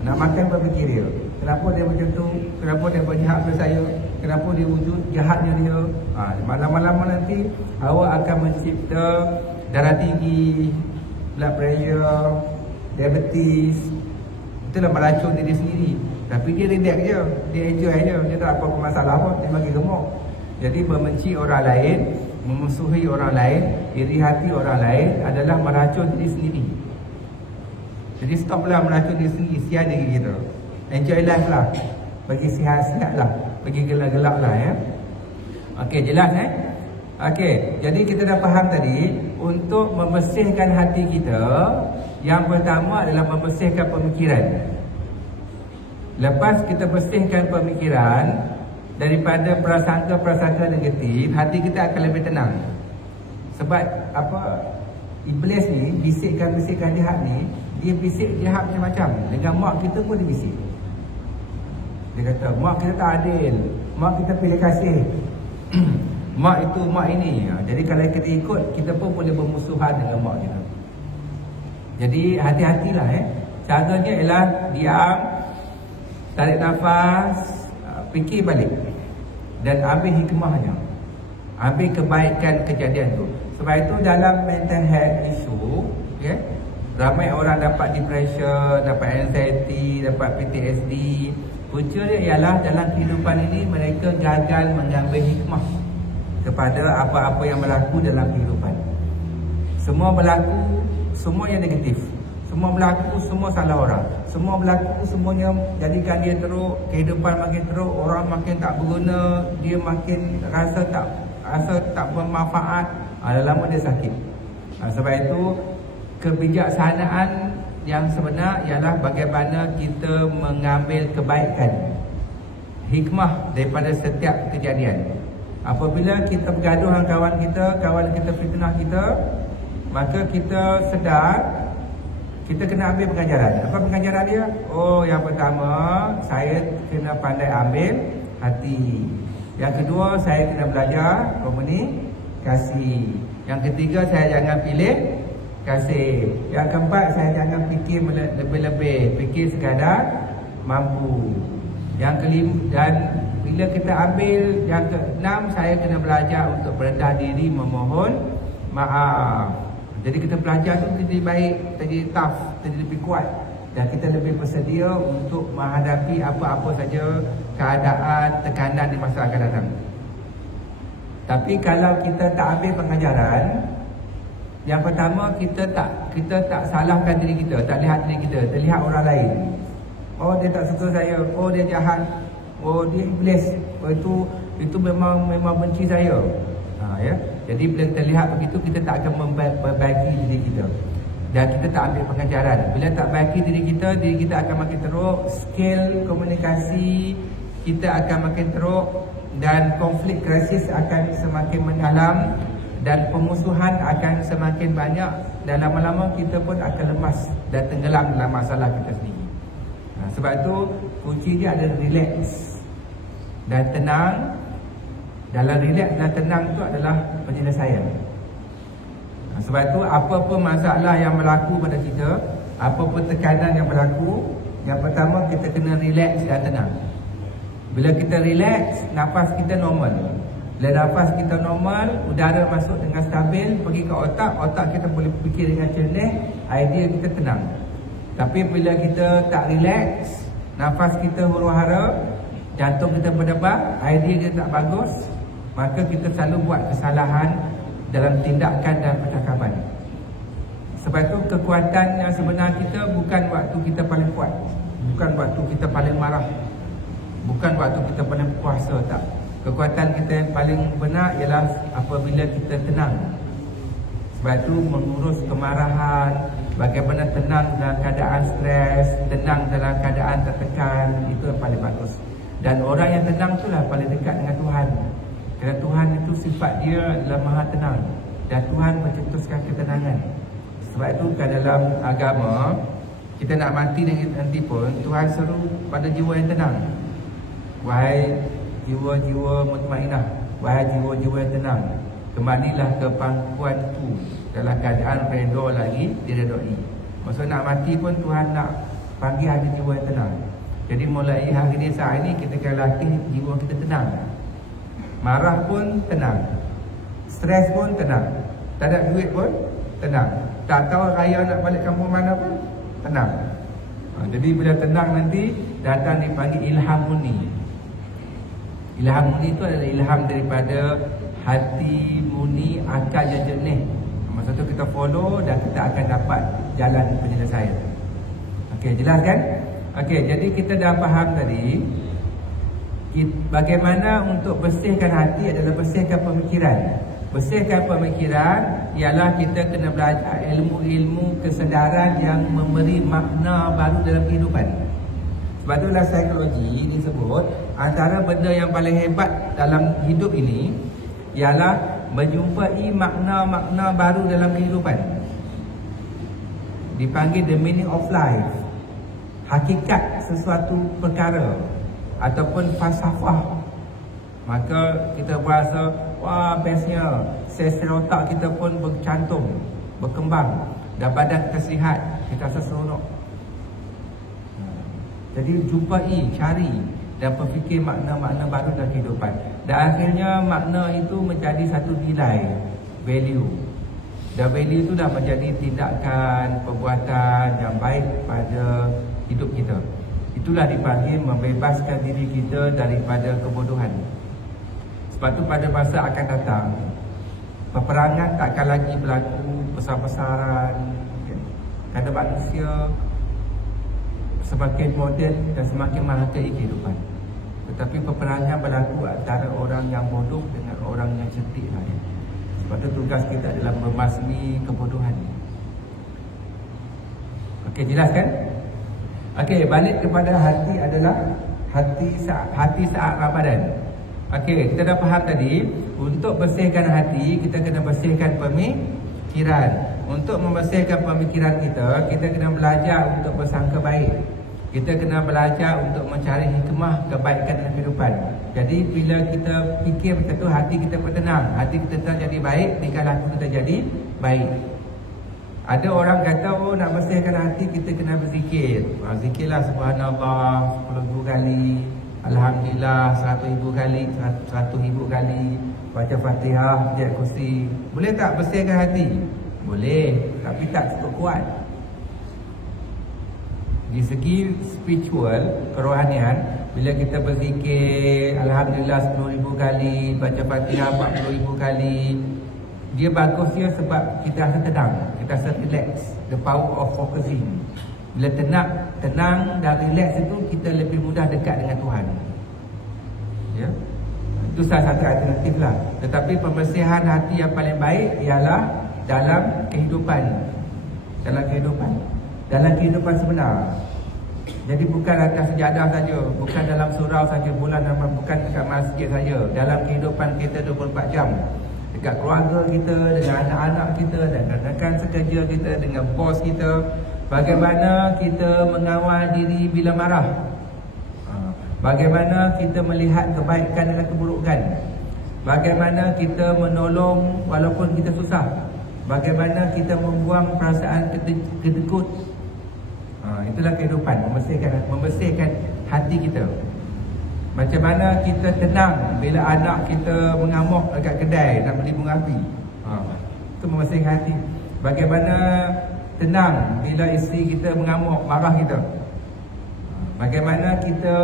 Nak makan pun fikir dia. Kenapa dia macam tu, kenapa dia buat jahat pada saya. Kenapa dia wujud jahatnya dia. Malam-malam nanti awak akan mencipta darah tinggi, blood pressure, diabetes. Itulah meracun diri sendiri. Tapi dia relax je, dia enjoy je, dia tak apa-apa masalah pun, dia bagi gemuk. Jadi membenci orang lain, memusuhi orang lain, iri hati orang lain adalah meracun diri sendiri. Jadi stoplah meracun diri sendiri, sihat diri kita. Enjoy life lah, bagi sihat-sihat lah, bagi gelak-gelak lah ya. Okey, jelas Okey, jadi kita dah faham tadi, untuk membersihkan hati kita, yang pertama adalah membersihkan pemikiran. Lepas kita bersihkan pemikiran daripada prasangka-prasangka negatif, hati kita akan lebih tenang. Sebab iblis ni, bisikan-bisikan jahat ni, dia bisik jahat macam-macam. Dengan mak kita pun dia bisik. Dia kata, mak kita tak adil, mak kita pilih kasih, mak itu, mak ini. Jadi kalau kita ikut, kita pun boleh bermusuhan dengan mak kita. Jadi hati-hatilah Caranya ialah diam, tarik nafas, fikir balik dan ambil hikmahnya, ambil kebaikan kejadian tu. Sebab itu dalam mental health issue, ramai orang dapat depression, dapat anxiety, dapat PTSD. Punca dia ialah dalam kehidupan ini mereka gagal mengambil hikmah kepada apa-apa yang berlaku dalam kehidupan. Semua berlaku, semua yang negatif. Semua berlaku, semua salah orang. Semua berlaku, semuanya jadikan dia teruk. Kehidupan makin teruk, orang makin tak berguna, dia makin rasa tak bermanfaat. Lama-lama dia sakit. Sebab itu kebijaksanaan yang sebenar ialah bagaimana kita mengambil kebaikan, hikmah daripada setiap kejadian. Apabila kita bergaduh dengan kawan kita fitnah kita, maka kita sedar, kita kena ambil pengajaran. Apa pengajaran dia? Yang pertama, saya kena pandai ambil hati. Yang kedua, saya kena belajar komunikasi. Yang ketiga, saya jangan pilih kasih. Yang keempat, saya jangan fikir lebih-lebih, fikir sekadar mampu. Yang kelima, dan bila kita ambil yang keenam, saya kena belajar untuk berendah diri, memohon maaf. Jadi kita belajar tu jadi baik, jadi tough, jadi lebih kuat, dan kita lebih bersedia untuk menghadapi apa-apa saja keadaan, tekanan di masa akan datang. Tapi kalau kita tak ambil pengajaran, yang pertama kita tak salahkan diri kita, tak lihat diri kita, terlihat orang lain. Dia tak suka saya, dia jahat, dia iblis, itu memang benci saya. Jadi bila kita lihat begitu, kita tak akan membaiki diri kita, dan kita tak ambil pengajaran. Bila tak baiki diri kita akan makin teruk, skill komunikasi kita akan makin teruk, dan konflik krisis akan semakin mendalam, dan pemusuhan akan semakin banyak, dan lama-lama kita pun akan lemas dan tenggelam dalam masalah kita sendiri. Sebab itu kunci dia adalah relax dan tenang. Dalam relax dan tenang itu adalah penyelesaian. Sebab itu apa-apa masalah yang berlaku pada kita, apa-apa tekanan yang berlaku, yang pertama kita kena relax dan tenang. Bila kita relax, nafas kita normal. Bila nafas kita normal, udara masuk dengan stabil, pergi ke otak kita boleh fikir dengan jernih, idea kita tenang. Tapi bila kita tak relax, nafas kita huru-hara, jantung kita berdebar, idea kita tak bagus, maka kita selalu buat kesalahan dalam tindakan dan percakapan. Sebab itu kekuatan yang sebenar kita bukan waktu kita paling kuat, bukan waktu kita paling marah, bukan waktu kita paling puasa, tak. Kekuatan kita yang paling benar ialah apabila kita tenang. Sebab itu mengurus kemarahan, bagaimana tenang dalam keadaan stres, tenang dalam keadaan tertekan, itu yang paling bagus. Dan orang yang tenang itulah paling dekat dengan Tuhan. Kerana Tuhan itu sifat dia adalah maha tenang, dan Tuhan mencetuskan ketenangan. Sebab itu dalam agama, kita nak mati nanti pun Tuhan seru pada jiwa yang tenang. Wahai jiwa-jiwa mutmainah, wahai jiwa-jiwa yang tenang, kembalilah ke pangkuanku dalam keadaan redha lagi diredai. Maksud nak mati pun Tuhan nak panggil hati jiwa yang tenang. Jadi mulai hari ini, saat ini kita akan latih jiwa kita tenang. Marah pun tenang, stres pun tenang, tak ada duit pun tenang, tak tahu raya nak balik kampung mana pun tenang. Jadi bila tenang nanti datang dipanggil ilham murni. Ilham murni itu adalah ilham daripada hati murni, akal yang jernih. Masa tu kita follow dan kita akan dapat jalan penyelesaian. Okey, jelas kan? Okey, jadi kita dah faham tadi bagaimana untuk bersihkan hati adalah bersihkan pemikiran. Bersihkan pemikiran ialah kita kena belajar ilmu-ilmu kesedaran yang memberi makna baru dalam kehidupan. Sebab tu dalam psikologi disebut antara benda yang paling hebat dalam hidup ini ialah menjumpai makna-makna baru dalam kehidupan. Dipanggil the meaning of life, hakikat sesuatu perkara ataupun falsafah. Maka kita berasa, wah bestnya, sel-sel otak kita pun bercantum, berkembang, dan badan kita sihat, kita rasa seronok. Jadi jumpai, cari dan berfikir makna-makna baru dalam kehidupan. Dan akhirnya makna itu menjadi satu nilai, value. Dan value itu dah menjadi tindakan, perbuatan yang baik pada hidup kita. Itulah dipanggil membebaskan diri kita daripada kebodohan. Sebab tu pada masa akan datang, peperangan takkan lagi berlaku besar-besaran. Kerana manusia semakin moden dan semakin menghargai kehidupan. Tetapi peperangan berlaku antara orang yang bodoh dengan orang yang cerdik lain. Sebab tu tugas kita adalah membasmi kebodohan. Okey, jelas kan? Okey, balik kepada hati adalah hati saat Ramadan. Okey, kita dah faham tadi, untuk bersihkan hati kita kena bersihkan pemikiran. Untuk membersihkan pemikiran kita, kita kena belajar untuk bersangka baik. Kita kena belajar untuk mencari hikmah kebaikan dalam kehidupan. Jadi bila kita fikir macam tu, hati kita pun tenang. Hati kita tenang jadi baik, tingkah laku kita jadi baik. Ada orang kata, oh nak bersihkan hati kita kena berzikir. Zikirlah subhanallah 10,000 kali, alhamdulillah 100,000 kali, 100,000 kali, baca Fatihah, ayat kursi. Boleh tak bersihkan hati? Boleh, tapi tak cukup kuat. Di segi spiritual, kerohanian, bila kita berzikir alhamdulillah 10,000 kali, baca Fatihah 40,000 kali, dia bagus dia sebab kita rasa tenang, kita rasa relax. The power of focusing. Bila tenang dan relax itu, kita lebih mudah dekat dengan Tuhan. Ya, itu salah satu alternatif lah. Tetapi pembersihan hati yang paling baik ialah dalam kehidupan. Dalam kehidupan sebenar. Jadi bukan atas sejadah saja, bukan dalam surau saja, bulan bukan dekat masjid saja. Dalam kehidupan kita 24 jam. Dekat keluarga kita, dengan anak-anak kita, dengan rakan sekerja kita, dengan bos kita. Bagaimana kita mengawal diri bila marah. Bagaimana kita melihat kebaikan dengan keburukan. Bagaimana kita menolong walaupun kita susah. Bagaimana kita membuang perasaan kedekut. Itulah kehidupan, membersihkan hati kita. Macam mana kita tenang bila anak kita mengamuk dekat kedai nak beli bunga api. Itu membersihkan hati. Bagaimana tenang bila isteri kita mengamuk, marah kita. Bagaimana kita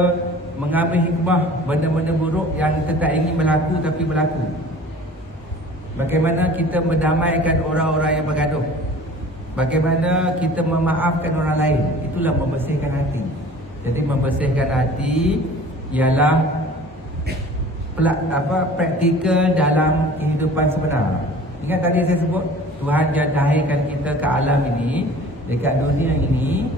mengambil hikmah benda-benda buruk yang kita tak ingin berlaku tapi berlaku. Bagaimana kita mendamaikan orang-orang yang bergaduh. Bagaimana kita memaafkan orang lain. Itulah membersihkan hati. Jadi membersihkan hati ialah praktikal dalam kehidupan sebenar. Ingat tadi saya sebut Tuhan lahirkan kita ke alam ini, dekat dunia ini.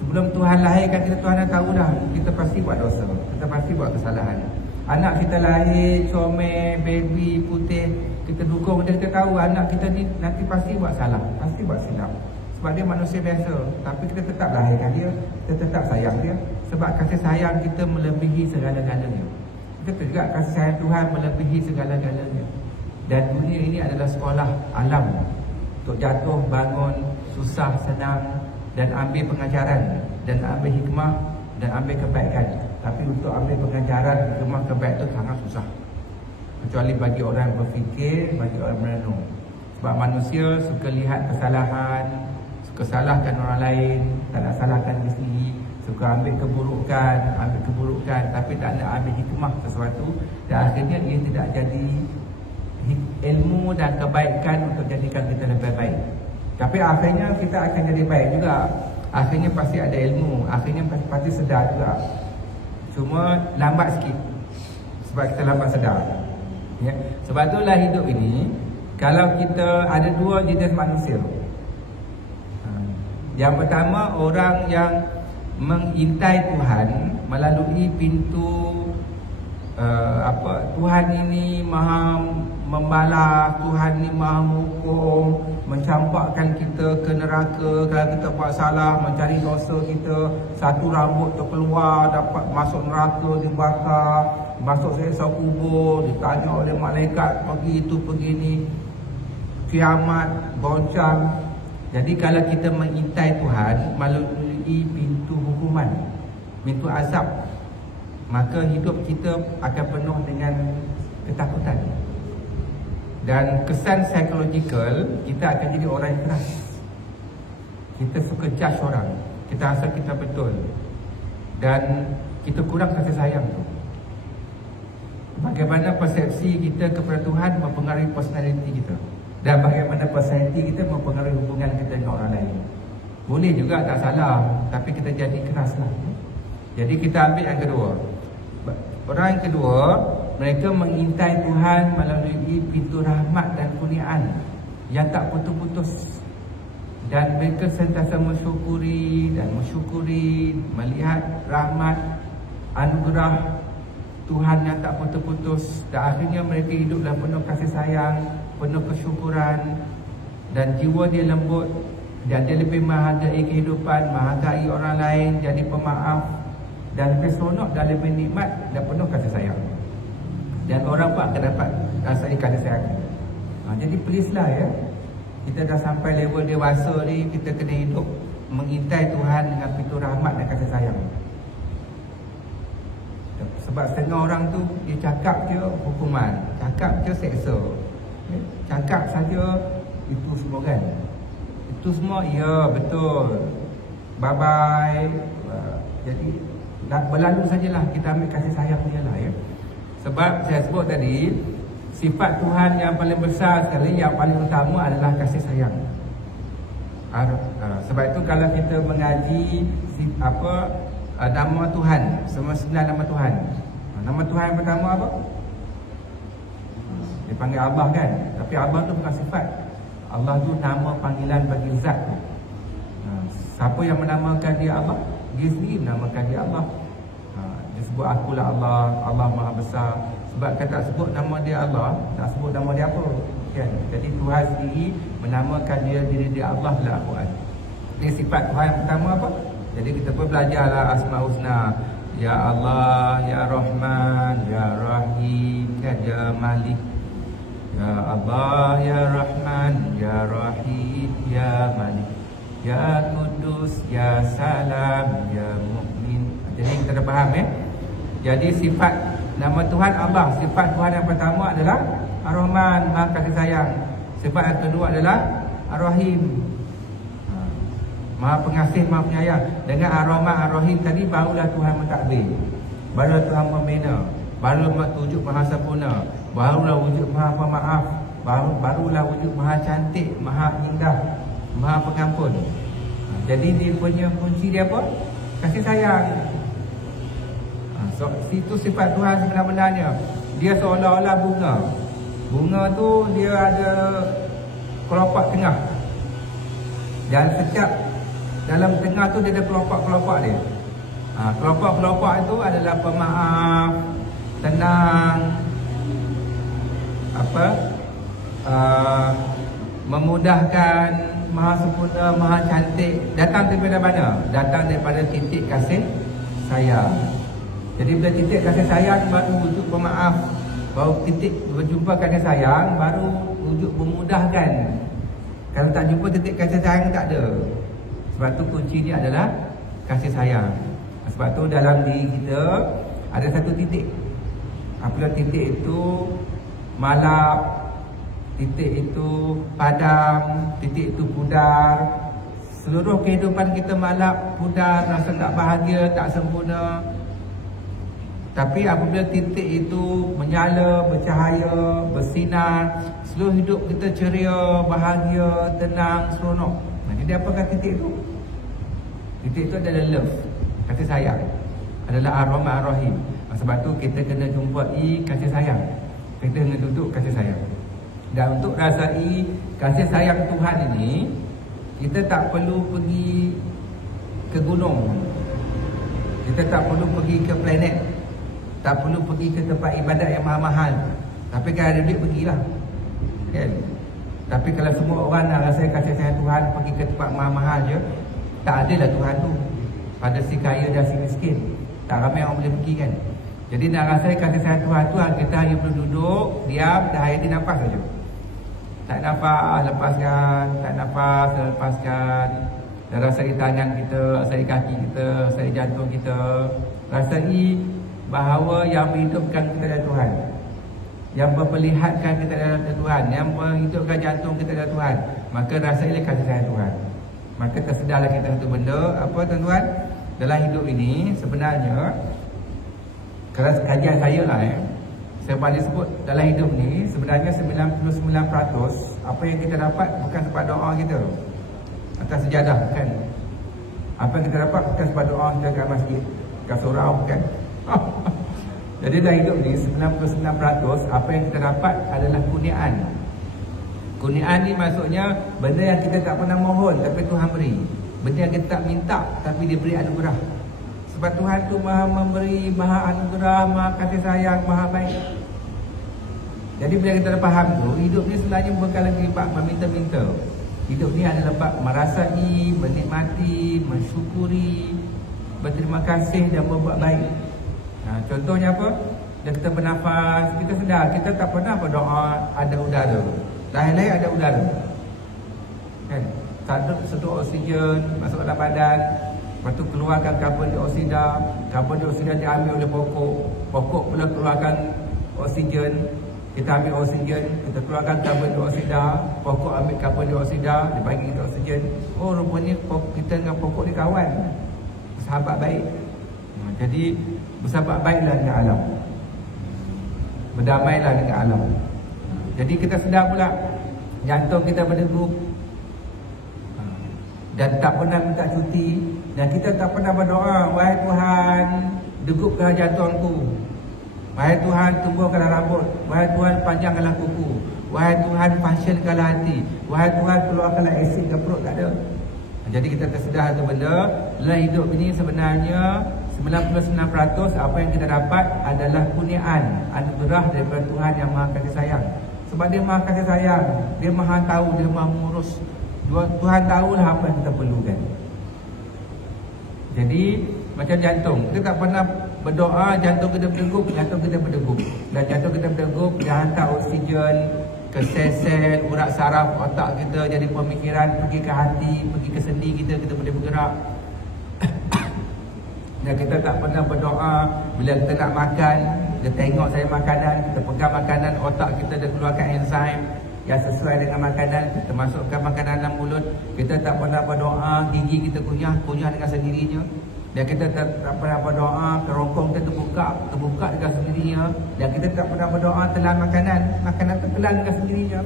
Sebelum Tuhan lahirkan kita, Tuhan dah tahu dah kita pasti buat dosa, kita pasti buat kesalahan. Anak kita lahir comel, baby, putih, kita dukung dia, kita tahu anak kita ni nanti pasti buat salah, pasti buat silap. Sebab dia manusia biasa, tapi kita tetap lahirkan dia, kita tetap sayang dia. Sebab kasih sayang kita melebihi segala-galanya. Kita juga kasih sayang Tuhan melebihi segala-galanya. Dan dunia ini adalah sekolah alam untuk jatuh, bangun, susah, senang, dan ambil pengajaran, dan ambil hikmah, dan ambil kebaikan. Tapi untuk ambil pengajaran, hikmah, kebaikan itu sangat susah, kecuali bagi orang yang berfikir, bagi orang merenung. Sebab manusia suka lihat kesalahan, suka salahkan orang lain, tak nak salahkan diri sendiri, suka ambil keburukan, tapi tak nak ambil hikmah sesuatu, dan akhirnya ia tidak jadi ilmu dan kebaikan untuk jadikan kita lebih baik. Tapi akhirnya kita akan jadi baik juga. Akhirnya pasti ada ilmu, akhirnya pasti sedar juga. Cuma lambat sikit, sebab kita lambat sedar, ya. Sebab itulah hidup ini, kalau kita ada dua jenis manusia. Yang pertama, orang yang mengintai Tuhan melalui pintu Tuhan ini maha membalas, Tuhan ini maha menghukum, mencampakkan kita ke neraka kalau kita buat salah, mencari dosa kita, satu rambut terkeluar dapat masuk neraka, dibakar, masuk siksa kubur, ditanya oleh malaikat, pergi itu, pergi ini, kiamat, goncang. Jadi kalau kita mengintai Tuhan melalui pintu hukuman, pintu azab, maka hidup kita akan penuh dengan ketakutan. Dan kesan psikologikal, kita akan jadi orang yang keras. Kita suka judge orang, kita rasa kita betul, dan kita kurang kasih sayang tu. Bagaimana persepsi kita kepada Tuhan mempengaruhi personaliti kita, dan bagaimana personaliti kita mempengaruhi hubungan kita dengan orang lain. Boleh juga, tak salah, tapi kita jadi keras lah. Jadi kita ambil yang kedua. Orang yang kedua, mereka mengintai Tuhan melalui pintu rahmat dan kurniaan yang tak putus-putus. Dan mereka sentiasa mensyukuri melihat rahmat, anugerah Tuhan yang tak putus-putus. Dan akhirnya mereka hiduplah penuh kasih sayang, penuh kesyukuran, dan jiwa dia lembut, dan dia lebih menghargai kehidupan, menghargai orang lain, jadi pemaaf, dan lebih seronok, dan lebih nikmat, dan penuh kasih sayang. Dan orang pun akan dapat rasai kasih sayang. Jadi please-lah, ya, kita dah sampai level dewasa ni, kita kena hidup mengintai Tuhan dengan pintu rahmat dan kasih sayang. Sebab setengah orang tu, dia cakap je hukuman, cakap je seksa, cakap saja itu semua kan. Itu semua, ya betul, bye bye. Jadi berlalu sajalah, kita ambil kasih sayang dia lah, ya. Sebab saya sebut tadi, sifat Tuhan yang paling besar sekali, yang paling utama adalah kasih sayang. Sebab itu kalau kita mengaji nama Tuhan, semua sebenar nama Tuhan. Nama Tuhan yang pertama apa? Dia panggil Allah kan. Tapi Allah tu bukan sifat. Allah tu nama panggilan bagi zat. Siapa yang menamakan dia Allah? Dia sendiri menamakan dia Allah. Dia sebut akulah Allah, Allah Maha Besar. Sebab kan tak sebut nama dia Allah, tak sebut nama dia apa kan? Jadi Tuhan sendiri menamakan diri dia Allah dalam Al-Quran. Ini sifat Tuhan yang pertama apa? Jadi kita pun belajarlah Asmaul Husna. Ya Allah, Ya Rahman, Ya Rahim, Ya Malik. Ya Allah, Ya Rahman, Ya Rahim, Ya Malik. Ya Kudus, Ya Salam, Ya Mu'min. Jadi kita dah faham, ya. Jadi sifat nama Tuhan Allah. Sifat Tuhan yang pertama adalah Ar-Rahman, Maha kasih sayang. Sifat yang kedua adalah Ar-Rahim, Maha pengasih, Maha penyayang. Dengan Ar-Rahman, Ar-Rahim tadi, barulah Tuhan mentadbir, barulah Tuhan membina, barulah wujud Maha sempurna, barulah wujud Maha pemaaf, barulah wujud Maha cantik, Maha indah, Maha pengampun. Jadi dia punya kunci dia apa? Kasih sayang. So, itu sifat Tuhan sebenar-benarnya. dia seolah-olah bunga. Bunga tu dia ada kelopak tengah. Dan setiap dalam tengah tu dia ada kelopak-kelopak dia. Kelopak-kelopak itu adalah pemaaf, tenang, memudahkan, maha sempurna, maha cantik. Datang daripada mana? Datang daripada titik kasih sayang. Jadi bila titik kasih sayang baru wujud pemaaf, baru titik berjumpa kasih sayang baru wujud memudahkan. Kalau tak jumpa titik kasih sayang tak ada. Sebab tu kunci ni adalah kasih sayang. Sebab tu dalam diri kita ada satu titik. Apabila titik itu malap, titik itu padam, titik itu pudar, seluruh kehidupan kita malap, pudar, rasa tak bahagia, tak sempurna. Tapi apabila titik itu menyala, bercahaya, bersinar, seluruh hidup kita ceria, bahagia, tenang, seronok. Jadi apakah titik itu? Titik itu adalah love, kasih sayang, adalah Ar-Rahman Ar-Rahim. Sebab tu kita kena jumpai kasih sayang. Kita kena duduk kasih sayang. Dan untuk rasai kasih sayang Tuhan ini, kita tak perlu pergi ke gunung, kita tak perlu pergi ke planet, tak perlu pergi ke tempat ibadat yang mahal-mahal. Tapi kalau ada duit, pergilah, kan? Tapi kalau semua orang nak rasa kasih sayang Tuhan, pergi ke tempat mahal-mahal je, tak adalah Tuhan tu. Pada si kaya dan si miskin, tak ramai orang boleh pergi, kan? Jadi nak rasa kasih sayang Tuhan, kita hanya perlu duduk, diam, dan hayati nafas saja. Tak nafas, lepaskan. Tak nafas, lepaskan. Dan rasai tangan kita, rasai kaki kita, rasai jantung kita. Rasai bahawa yang menghidupkan kita adalah Tuhan, yang memperlihatkan kita adalah Tuhan, yang menghidupkan jantung kita adalah Tuhan. Maka rasailah kasih sayang Tuhan. Maka tersedarlah kita satu benda. Apa tuan-tuan? Dalam hidup ini sebenarnya, kalau kajian saya lah, saya boleh sebut dalam hidup ni sebenarnya 99% apa yang kita dapat bukan sebab doa kita atas sejadah, bukan. Apa yang kita dapat bukan sebab doa kita kat masjid, kat surau, bukan. Jadi dalam hidup ni 99% apa yang kita dapat adalah kurniaan. Kurniaan ni maksudnya benda yang kita tak pernah mohon tapi Tuhan beri. Benda yang kita tak minta tapi dia beri anugerah. Sebab Tuhan tu maha memberi, maha anugerah, maha kasih sayang, maha baik. Jadi bila kita dah faham tu, hidup ni sebenarnya bukan lagi bab meminta-minta. Hidup ni adalah bab merasai, menikmati, mensyukuri, berterima kasih dan berbuat baik. Contohnya apa? Bila kita bernafas, kita sedar kita tak pernah berdoa ada udara. Lain-lain ada udara, kan? Sedut oksigen masuk dalam badan, lepas tu keluarkan karbon dioksida. Karbon dioksida diambil oleh pokok, pokok pula keluarkan oksigen. Kita ambil oksigen, kita keluarkan karbon dioksida, pokok ambil karbon dioksida, dia bagi kita oksigen. Oh, rupanya kita dengan pokok ni kawan, sahabat baik. Jadi bersahabat baiklah dengan alam, berdamailah dengan alam. Jadi kita sedar pula jantung kita berdegup dan tak pernah minta cuti. Dan kita tak pernah berdoa, wahai Tuhan, degupkanlah jantungku, wahai Tuhan, tumbuhkanlah rambut, wahai Tuhan, panjangkanlah kuku, wahai Tuhan, fashionkanlah hati, wahai Tuhan, keluarkanlah asid ke perut. Tak ada. Jadi kita tersedar satu benda, dalam hidup ini sebenarnya 99% apa yang kita dapat adalah kurniaan, anugerah daripada Tuhan yang maha kasih sayang. Sebab dia maha kasih sayang, dia maha tahu, dia maha mengurus. Tuhan tahulah apa yang kita perlukan. Jadi macam jantung, kita tak pernah berdoa jantung kita berdegup, jantung kita berdegup. Dan jantung kita berdegup, dia hantar oksigen ke sel-sel, urat saraf otak kita, jadi pemikiran pergi ke hati, pergi ke sendi kita boleh bergerak. Dan kita tak pernah berdoa bila kita nak makan, kita tengok saya makanan, kita pegang makanan, otak kita dah keluarkan enzim yang sesuai dengan makanan, kita masukkan makanan dalam mulut. Kita tak pernah berdoa gigi kita kunyah dengan sendirinya. Dan kita tak pernah berdoa kerongkong kita terbuka dengan sendirinya. Dan kita tak pernah berdoa telan makanan tertelan dengan sendirinya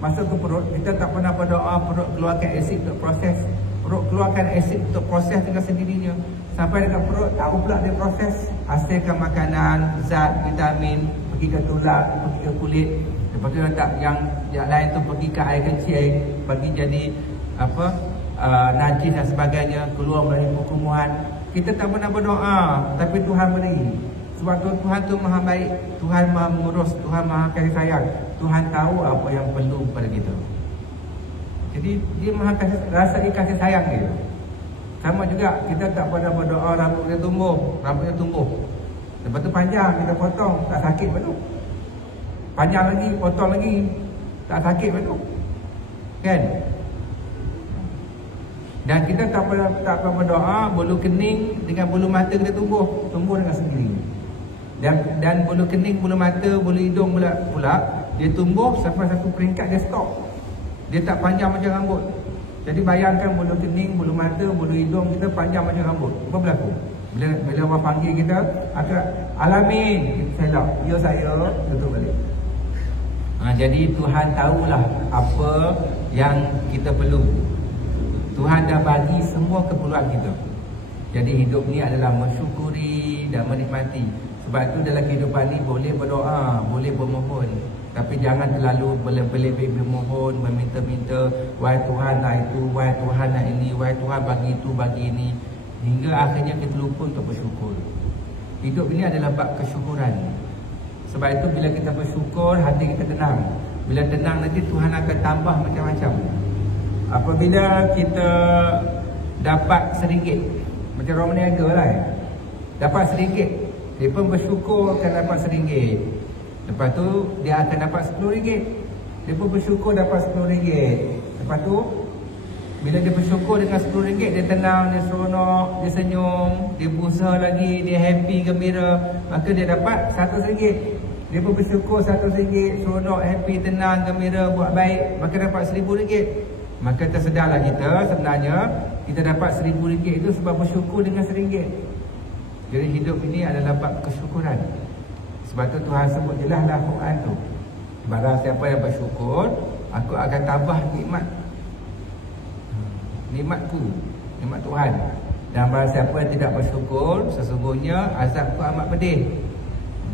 masuk ke perut. Kita tak pernah berdoa perut keluarkan asid untuk proses, perut keluarkan asid untuk proses dengan sendirinya. Sampai dekat perut tahu pula dia proses, hasilkan makanan, zat, vitamin, pergi ke tulang, pergi ke kulit. Lepas tu letak yang lain tu pergi ke air kencing, bagi jadi apa najis dan sebagainya, keluar dari perkumuhan. Kita tak pernah berdoa, tapi Tuhan beri. Sebab tu Tuhan tu maha baik, Tuhan maha mengurus, Tuhan maha kasih sayang. Tuhan tahu apa yang perlu pada kita. Jadi dia maha rasai kasih sayang dia. Sama juga kita tak pernah berdoa rambut kita tumbuh, rambutnya tumbuh. Lepas tu panjang kita potong, tak sakit betul. Panjang lagi, potong lagi, tak sakit betul. Kan? Dan kita tak pernah berdoa bulu kening dengan bulu mata kita tumbuh dengan sendiri. Dan bulu kening, bulu mata, bulu hidung pula dia tumbuh sampai satu peringkat dia stop. Dia tak panjang macam rambut. Jadi bayangkan bulu kening, bulu mata, bulu hidung kita panjang macam rambut. Apa berlaku? Bila orang panggil kita, Alamin, kita selak. Ya saya, tutup balik. Jadi Tuhan tahulah apa yang kita perlu. Tuhan dah bagi semua keperluan kita. Jadi hidup ni adalah mensyukuri dan menikmati. Sebab tu dalam kehidupan ni boleh berdoa, boleh bermohon, tapi jangan terlalu berlebih-lebih bermohon, meminta-minta, wahai Tuhan nak itu, wahai Tuhan nak ini, wahai Tuhan bagi itu, bagi ini, hingga akhirnya kita lupa untuk bersyukur. Hidup ini adalah bab kesyukuran. Sebab itu bila kita bersyukur, hati kita tenang. Bila tenang nanti Tuhan akan tambah macam-macam. Apabila kita dapat RM1, macam orang meniaga lah dapat RM1, dia pun bersyukur akan dapat RM1. Lepas tu dia akan dapat RM10. Dia pun bersyukur dapat RM10. Lepas tu bila dia bersyukur dengan RM10, dia tenang, dia seronok, dia senyum, dia berusaha lagi, dia happy, gembira, maka dia dapat RM100. Dia pun bersyukur RM100, seronok, happy, tenang, gembira, buat baik, maka dapat RM1000. Maka tersedarlah kita sebenarnya kita dapat RM1000 itu sebab bersyukur dengan RM1. Jadi hidup ini adalah bab kesyukuran. Sebab tu Tuhan sebut jelas dalam Quran tu, barang siapa yang bersyukur, aku akan tambah nikmatku, nikmat Tuhan. Dan barang siapa yang tidak bersyukur, sesungguhnya azabku amat pedih.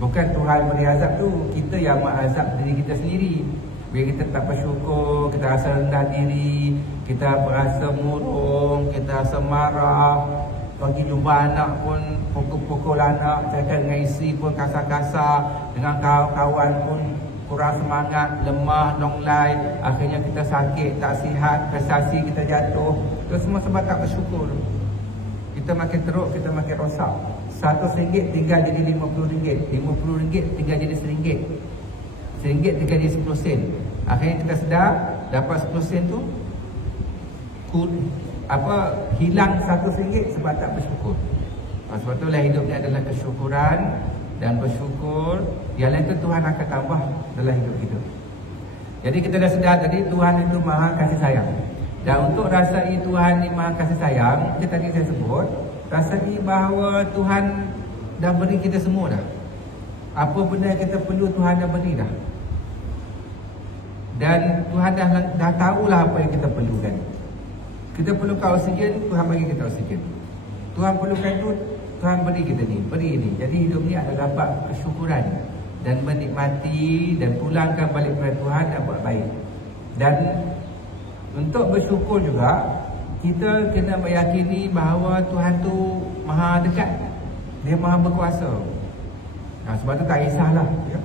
Bukan Tuhan beri azab tu, kita yang mengazab diri kita sendiri. Bila kita tak bersyukur, kita rasa rendah diri, kita berasa murung, kita rasa marah, pergi jumpa anak pun pukul-pukul anak, cakap dengan isteri pun kasar-kasar, dengan kawan-kawan pun kurang semangat, lemah, donglai, akhirnya kita sakit, tak sihat, prestasi kita jatuh. Itu semua sebab tak bersyukur. Kita makin teruk, kita makin rosak. RM100 tinggal jadi RM50, RM50 tinggal jadi RM1. RM1 tinggal jadi 10 sen. Akhirnya kita sedar dapat 10 sen tu hilang RM100 sebab tak bersyukur. Sebab itulah hidup ni adalah kesyukuran dan bersyukur. Yang lain tu Tuhan akan tambah dalam hidup kita. Jadi kita dah sedar tadi Tuhan itu maha kasih sayang. Dan untuk rasai Tuhan ni maha kasih sayang, tadi saya sebut, rasai bahawa Tuhan dah beri kita semua dah. Apa benda yang kita perlu Tuhan dah beri dah. Dan Tuhan dah tahulah apa yang kita perlukan. Kita perlukan oksigen, Tuhan bagi kita oksigen. Tuhan perlukan tu, Tuhan beri kita ni, beri ni. Jadi hidup ni adalah bab kesyukuran dan menikmati dan pulangkan balik kepada Tuhan dan buat baik. Dan untuk bersyukur juga, kita kena meyakini bahawa Tuhan tu maha dekat. Dia maha berkuasa. Sebab tu tak kisahlah ya.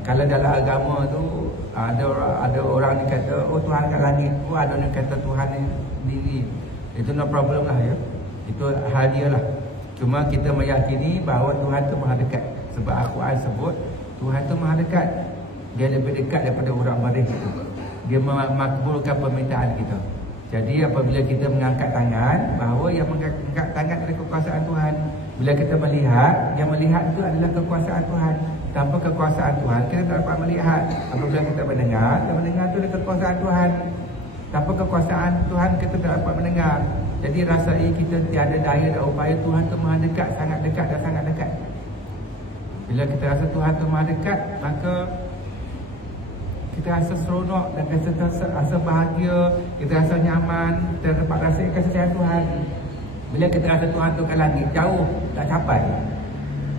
Kalau dalam agama tu ada orang ni kata, oh Tuhan kat langit, oh ada orang kata Tuhan ni diri. Itu no problem lah ya. Itu hal dia lah. Cuma kita meyakini bahawa Tuhan tu maha dekat. Sebab Al-Quran sebut Tuhan tu maha dekat. Dia lebih dekat daripada orang baris itu. Dia memakbulkan permintaan kita. Jadi apabila kita mengangkat tangan, bahawa yang mengangkat tangan adalah kekuasaan Tuhan. Bila kita melihat, yang melihat itu adalah kekuasaan Tuhan. Tanpa kekuasaan Tuhan, kita tak dapat melihat. Apabila kita mendengar, yang mendengar itu adalah kekuasaan Tuhan. Tanpa kekuasaan Tuhan, kita tak dapat mendengar. Jadi rasai kita tiada daya dan upaya. Tuhan itu maha dekat, sangat dekat dan sangat dekat. Bila kita rasa Tuhan itu maha dekat, maka kita rasa seronok dan kita rasa bahagia, kita rasa nyaman, kita dapat rasakan kasih sayang Tuhan. Bila kita rasa Tuhan tu kat langit, jauh, tak capai.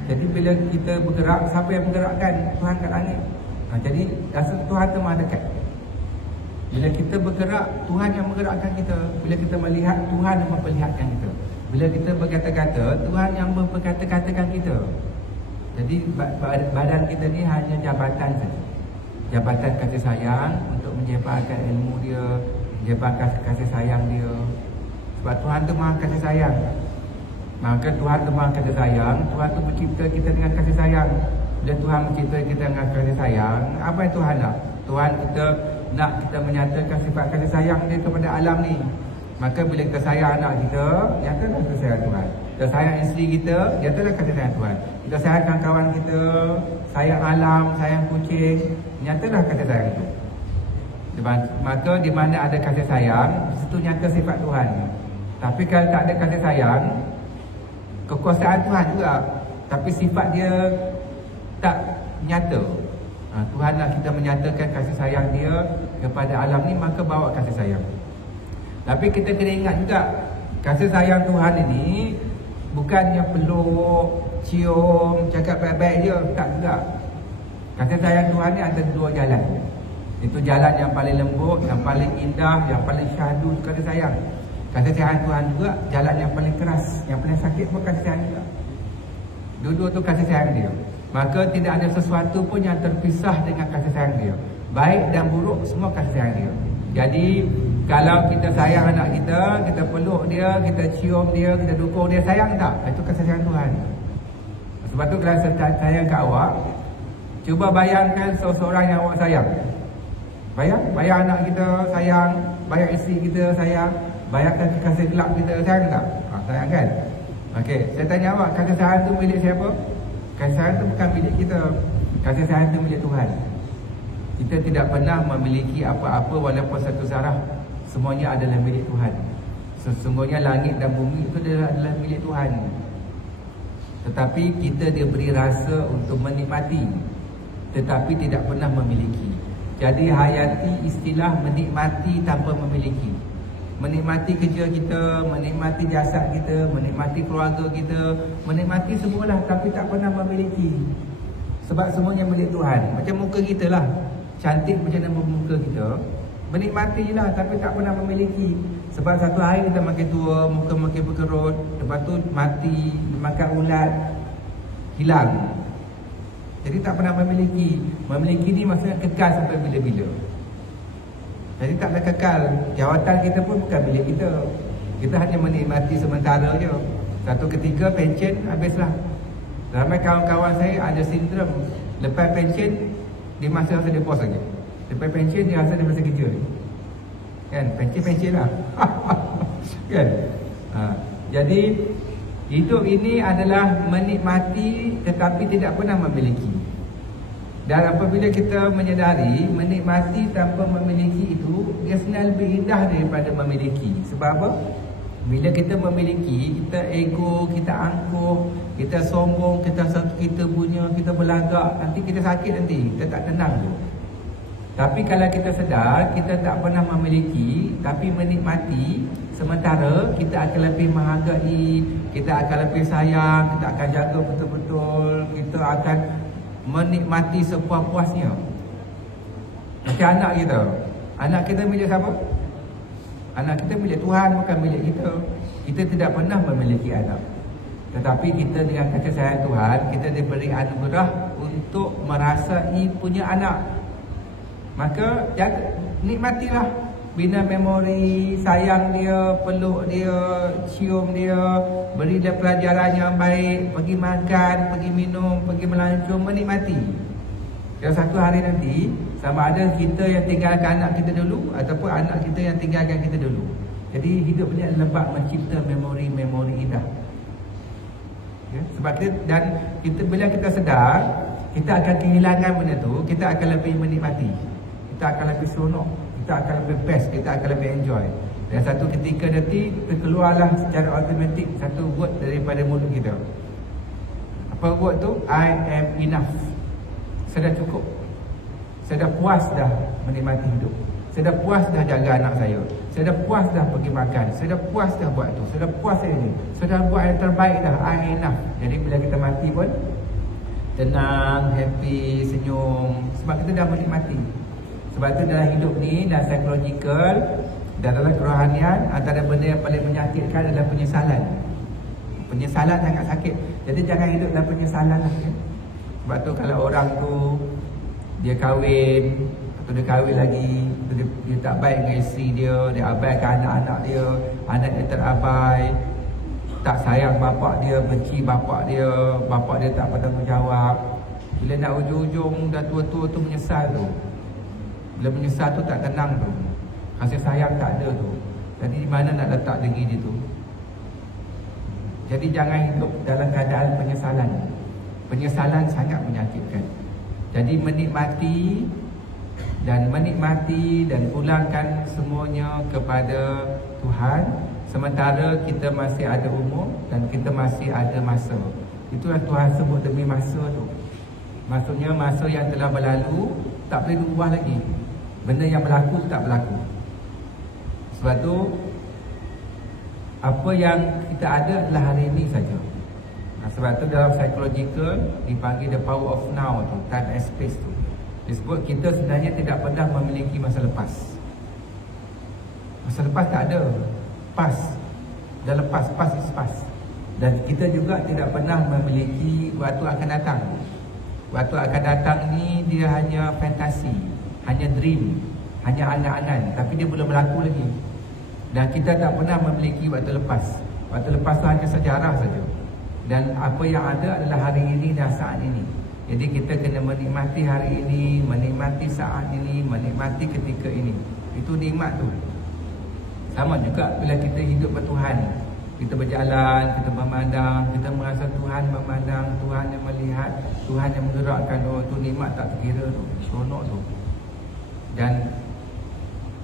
Jadi bila kita bergerak, siapa yang menggerakkan? Tuhan kat langit. Jadi rasa Tuhan tu maha dekat. Bila kita bergerak, Tuhan yang menggerakkan kita. Bila kita melihat, Tuhan yang memperlihatkan kita. Bila kita berkata-kata, Tuhan yang memperkata-katakan kita. Jadi badan kita ni hanya jabatan saja. Jabatan kasih sayang untuk menyebarkan ilmu dia, menyebarkan kasih sayang dia. Sebab Tuhan tu maha kasih sayang. Maka Tuhan tu maha kasih sayang. Tuhan tu mencipta kita dengan kasih sayang. Bila Tuhan mencipta kita dengan kasih sayang, apa yang Tuhan nak? Tuhan kita nak kita menyatakan sifat kasih sayang dia kepada alam ni. Maka bila kita sayang anak kita, nyatalah kasih sayang Tuhan. Kita sayang isteri kita, nyatalah kasih sayang Tuhan. Kita sayangkan kawan kita, sayang alam, sayang kucing, nyatalah kasih sayang itu. Maka di mana ada kasih sayang, di situ nyata sifat Tuhan. Tapi kalau tak ada kasih sayang, kekuasaan Tuhan juga, tapi sifat dia tak nyata. Tuhan nak kita menyatakan kasih sayang dia kepada alam ni, maka bawa kasih sayang. Tapi kita kena ingat juga, kasih sayang Tuhan ini bukannya peluk, cium, cakap baik-baik je, tak juga. Kasih sayang Tuhan ni ada dua jalan. Itu jalan yang paling lembut, yang paling indah, yang paling syahdu kasih sayang. Kasih sayang Tuhan juga jalan yang paling keras, yang paling sakit pun kasih sayang juga. Dua-dua tu kasih sayang dia. Maka tidak ada sesuatu pun yang terpisah dengan kasih sayang dia. Baik dan buruk semua kasih sayang dia. Jadi kalau kita sayang anak kita, kita peluk dia, kita cium dia, kita dukung dia, sayang tak? Itu kasih sayang Tuhan. Sebab tu kalau saya sayang kat awak, cuba bayangkan seseorang yang awak sayang. Bayang anak kita sayang, bayang isteri kita sayang, bayangkan kasih gelap kita, sayang tak? Sayang kan? Okey, saya tanya awak, kasih sayang tu milik siapa? Kasih sayang tu bukan milik kita. Kasih sayang tu milik Tuhan. Kita tidak pernah memiliki apa-apa walaupun satu zarah. Semuanya adalah milik Tuhan. Sesungguhnya langit dan bumi itu adalah milik Tuhan. Tetapi kita diberi rasa untuk menikmati, tetapi tidak pernah memiliki. Jadi hayati istilah menikmati tanpa memiliki. Menikmati kerja kita, menikmati jasad kita, menikmati keluarga kita, menikmati semualah, tapi tak pernah memiliki. Sebab semuanya milik Tuhan. Macam muka kita lah, cantik macam nama muka kita, menikmati je lah, tapi tak pernah memiliki. Sebab satu hari kita makin tua, muka makin berkerut, lepas tu mati, makan ulat, hilang. Jadi tak pernah memiliki. Memiliki ni maksudnya kekal sampai bila-bila. Jadi taklah kekal. Jawatan kita pun bukan milik kita. Kita hanya menikmati sementara je. Satu ketika pension habislah. Ramai kawan-kawan saya ada sindrom, lepas pension dia masih rasa dia bos lagi. Lepas pension dia rasa dia masih kerja ni. Kan? Pension lah. Kan? Jadi hidup ini adalah menikmati tetapi tidak pernah memiliki. Dan apabila kita menyedari menikmati tanpa memiliki itu, dia sebenarnya lebih indah daripada memiliki. Sebab apa? Bila kita memiliki, kita ego, kita angkuh, kita sombong, kita punya, kita berlagak, nanti kita sakit nanti, kita tak tenang tu. Tapi kalau kita sedar, kita tak pernah memiliki, tapi menikmati, sementara kita akan lebih menghargai, kita akan lebih sayang, kita akan jaga betul-betul, kita akan menikmati sepuas-puasnya. Macam anak kita. Anak kita milik siapa? Anak kita milik Tuhan, bukan milik kita. Kita tidak pernah memiliki anak. Tetapi kita dengan kasih sayang Tuhan, kita diberi anugerah untuk merasai punya anak. Maka nikmatilah, bina memori, sayang dia, peluk dia, cium dia, beri dia pelajaran yang baik, pergi makan, pergi minum, pergi melancong, menikmati. Kalau satu hari nanti, sama ada kita yang tinggalkan anak kita dulu ataupun anak kita yang tinggalkan kita dulu. Jadi hidup ni adalah mencipta memori-memori indah. Ya? Sebab itu, dan kita, bila kita sedar, kita akan kehilangan benda tu, kita akan lebih menikmati, kita akan lebih seronok, kita akan lebih best, kita akan lebih enjoy. Dan satu ketika nanti terkeluarlah secara automatik satu word daripada mulut kita. Apa word tu? I am enough. Saya dah cukup. Saya dah puas dah menikmati hidup. Saya dah puas dah jaga anak saya. Saya dah puas dah pergi makan. Saya dah puas dah buat tu. Saya dah puas ini. Saya dah buat yang terbaik dah. I am enough. Jadi bila kita mati pun tenang, happy, senyum. Sebab kita dah menikmati. Sebab tu dalam hidup ni, dalam psychological, dalam kerohanian, antara benda yang paling menyakitkan adalah penyesalan. Penyesalan sangat sakit. Jadi jangan hidup dalam penyesalan lah, kan? Sebab tu kalau orang tu dia kahwin, atau dia kahwin lagi, dia tak baik dengan isteri dia abaikan anak-anak dia, anak dia terabai, tak sayang bapak dia, benci bapak dia tak bertanggungjawab. Bila nak ujung-ujung dah tua-tua tu menyesal tu. Bila menyesal tu tak tenang tu. Kasih sayang tak ada tu. Jadi di mana nak letak diri dia tu? Jadi jangan hidup dalam keadaan penyesalan. Penyesalan sangat menyakitkan. Jadi menikmati dan pulangkan semuanya kepada Tuhan. Sementara kita masih ada umur dan kita masih ada masa. Itu yang Tuhan sebut demi masa tu. Maksudnya masa yang telah berlalu tak boleh diubah lagi. Benda yang berlaku tak berlaku. Sebab tu apa yang kita ada adalah hari ini saja. Sebab tu dalam psychological dipanggil the power of now tu, time and space tu. Disebut kita sebenarnya tidak pernah memiliki masa lepas. Masa lepas tak ada. Past. Dah lepas, past is past. Dan kita juga tidak pernah memiliki waktu akan datang. Waktu akan datang ni dia hanya fantasi, hanya dream, hanya angan-angan, tapi dia belum berlaku lagi. Dan kita tak pernah memiliki waktu lepas. Waktu lepas tu hanya sejarah saja. Dan apa yang ada adalah hari ini dan saat ini. Jadi kita kena menikmati hari ini, menikmati saat ini, menikmati ketika ini. Itu nikmat tu. Sama juga bila kita hidup bertuhan. Kita berjalan, kita memandang, kita merasa Tuhan memandang, Tuhan yang melihat, Tuhan yang menggerakkan. Oh, tu nikmat tak terkira tu, seronok tu. Dan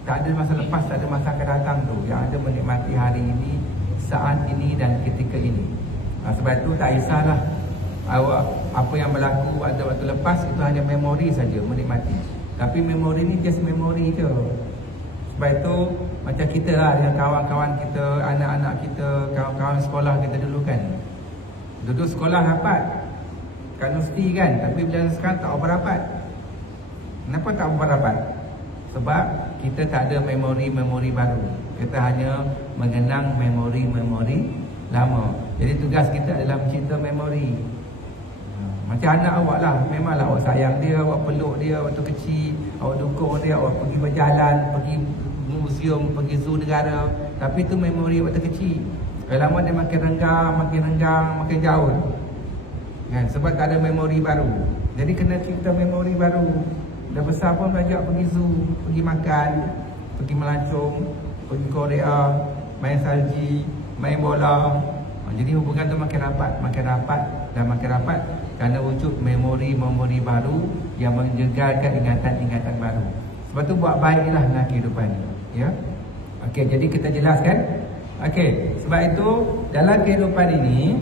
tak ada masa lepas, tak ada masa akan datang tu. Yang ada menikmati hari ini, saat ini dan ketika ini. Sebab itu tak kisahlah apa yang berlaku ada waktu lepas, itu hanya memori saja, menikmati. Tapi memori ni just memori je. Sebab itu macam kita lah dengan kawan-kawan kita, anak-anak kita, kawan-kawan sekolah kita dulu kan. Duduk sekolah rapat, kan mesti kan. Tapi bila sekarang tak apa rapat. Kenapa tak apa rapat? Sebab kita tak ada memori-memori baru. Kita hanya mengenang memori-memori lama. Jadi tugas kita adalah mencipta memori. Macam anak awak lah, memanglah awak sayang dia, awak peluk dia waktu kecil, awak dukung dia, awak pergi berjalan, pergi museum, pergi zoo negara. Tapi itu memori waktu kecil. Lama dia makin renggang, makin jauh kan? Sebab tak ada memori baru. Jadi kena cipta memori baru. Dah besar pun belajar pergi zoo, pergi makan, pergi melancong, pergi Korea, main salji, main bola. Jadi hubungan tu makin rapat dan makin rapat kerana wujud memori-memori baru yang menjegalkan ingatan-ingatan baru. Sebab tu buat baiklah dalam kehidupan ni, ya. Okey, jadi kita jelaskan. Okey, sebab itu dalam kehidupan ini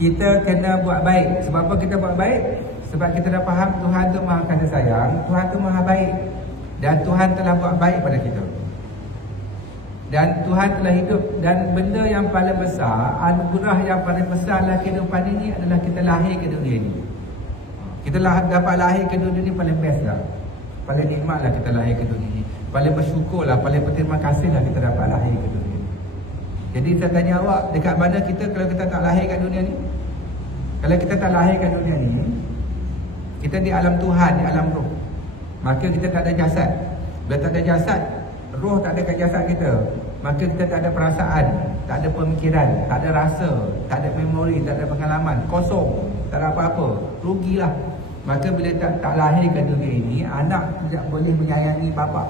kita kena buat baik. Sebab apa kita buat baik? Sebab kita dah faham Tuhan tu Maha Kasih Sayang, Tuhan tu Maha Baik, dan Tuhan telah buat baik pada kita. Dan Tuhan telah hidup. Dan benda yang paling besar, anugerah yang paling besar dalam kehidupan ini adalah kita lahir ke dunia ini. Kita dapat lahir ke dunia ini paling best lah. Paling nikmat lah kita lahir ke dunia ini. Paling bersyukur lah, paling berterima kasih lah kita dapat lahir ke dunia ini. Jadi saya tanya awak, dekat mana kita kalau kita tak lahir kat dunia ni? Kalau kita tak lahir kat dunia ni, kita di alam Tuhan, di alam roh. Maka kita tak ada jasad. Bila tak ada jasad, roh tak ada kat jasad kita, maka kita tak ada perasaan, tak ada pemikiran, tak ada rasa, tak ada memori, tak ada pengalaman, kosong, tak ada apa-apa, rugilah. Maka bila tak lahir ke dunia ini, anak tidak boleh menyayangi bapa,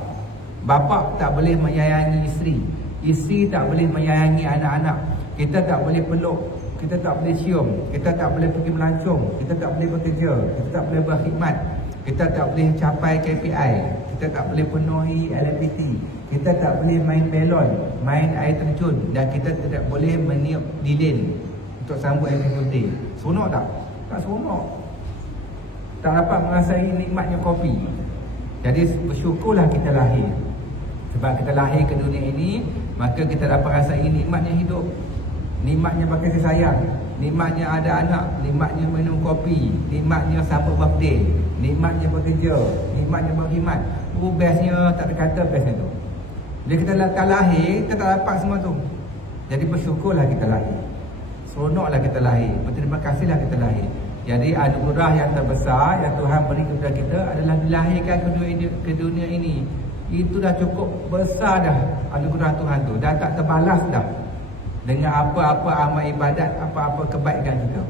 bapa tak boleh menyayangi isteri, isteri tak boleh menyayangi anak-anak, kita tak boleh peluk, kita tak boleh cium, kita tak boleh pergi melancong, kita tak boleh bekerja, kita tak boleh berkhidmat, kita tak boleh capai KPI, kita tak boleh penuhi LMPT, kita tak boleh main belon, main air terjun, dan kita tidak boleh meniup lilin untuk sambut happy birthday. Seronok tak? Tak seronok. Tak dapat merasai nikmatnya kopi. Jadi bersyukurlah kita lahir. Sebab kita lahir ke dunia ini, maka kita dapat rasai nikmatnya hidup, nikmatnya kasih sayang, nikmatnya ada anak, nikmatnya minum kopi, nikmatnya sambut birthday, nikmatnya bekerja, nikmatnya berkhidmat. Bestnya tak ada kata bestnya tu. Bila kita tak lahir, kita tak dapat semua tu. Jadi bersyukurlah kita lahir, seronoklah kita lahir, berterima kasihlah kita lahir. Jadi anugerah yang terbesar yang Tuhan beri kepada kita adalah dilahirkan ke dunia ini. Itu dah cukup besar dah anugerah Tuhan tu. Dah tak terbalas dah dengan apa-apa amal ibadat, apa-apa kebaikan kita.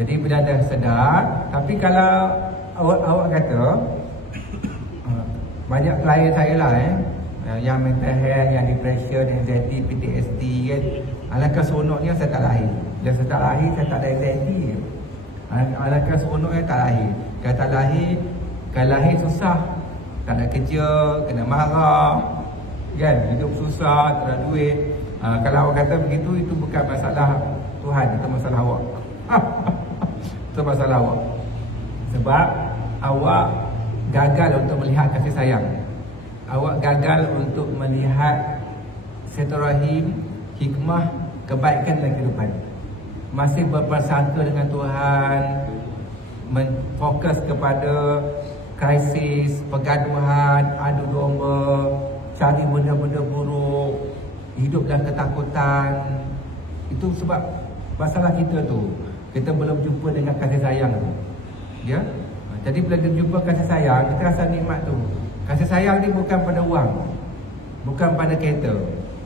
Jadi bila dah sedar. Tapi kalau awak kata banyak klien saya lah yang mental health, yang depression, anxiety, PTSD kan. Alangkah seronoknya saya tak lahir. Bila saya tak lahir, saya tak ada anxiety. Alangkah seronoknya tak lahir. Kalau tak lahir, kalau lahir susah, tak ada kerja, kena marah kan, hidup susah, tak ada duit. Kalau awak kata begitu, itu bukan masalah Tuhan, itu masalah awak. Itu masalah awak. Sebab awak gagal untuk melihat kasih sayang. Awak gagal untuk melihat silaturahim, hikmah, kebaikan dalam kehidupan. Masih berprasangka dengan Tuhan, menfokus kepada krisis, pergaduhan, adu domba, cari benda-benda buruk, hidup dalam ketakutan. Itu sebab masalah kita tu, kita belum jumpa dengan kasih sayang tu. Ya? Jadi bila kita jumpa kasih sayang, kita rasa nikmat tu. Kasih sayang ni bukan pada wang, bukan pada kereta,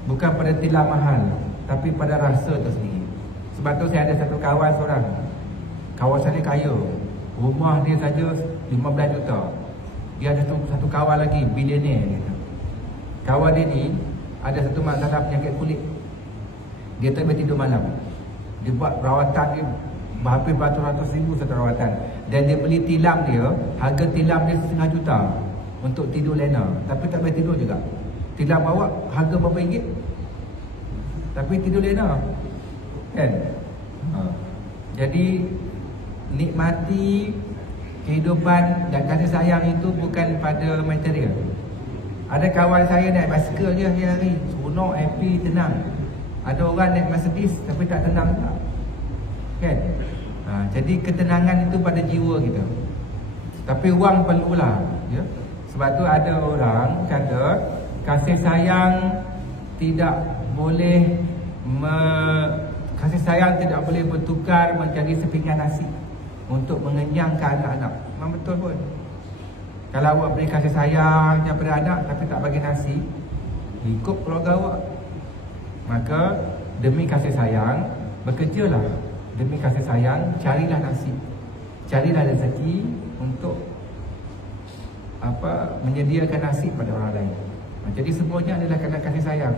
bukan pada tilam mahal, tapi pada rasa tu sendiri. Sebab tu saya ada satu kawan seorang, kawan saya kaya, rumah dia saja 15 juta. Dia ada satu kawan lagi, bilioner. Kawan dia ni ada satu masalah penyakit kulit. Dia tak boleh tidur malam. Dia buat perawatan dia hampir beratus-ratus ribu satu rawatan. Dan dia beli tilam dia, harga tilam dia 1,5 juta untuk tidur lena. Tapi tak boleh tidur juga. Tilam awak harga berapa ringgit, tapi tidur lena kan? Jadi nikmati kehidupan dan kasih sayang itu bukan pada material. Ada kawan saya naik basikal je hari-hari, seronok, happy, tenang. Ada orang naik Mercedes tapi tak tenang tak? Kan? Jadi ketenangan itu pada jiwa kita. Tapi wang perlulah, ya? Sebab tu ada orang kata kasih sayang tidak boleh kasih sayang tidak boleh bertukar menjadi sepinggan nasi untuk mengenyangkan anak-anak. Memang betul pun. Kalau awak beri kasih sayang kepada anak tapi tak bagi nasi, ikut keluarga awak. Maka demi kasih sayang, bekerjalah. Demi kasih sayang, carilah nasi, carilah rezeki untuk menyediakan nasi pada orang lain. Jadi semuanya adalah kerana kasih sayang.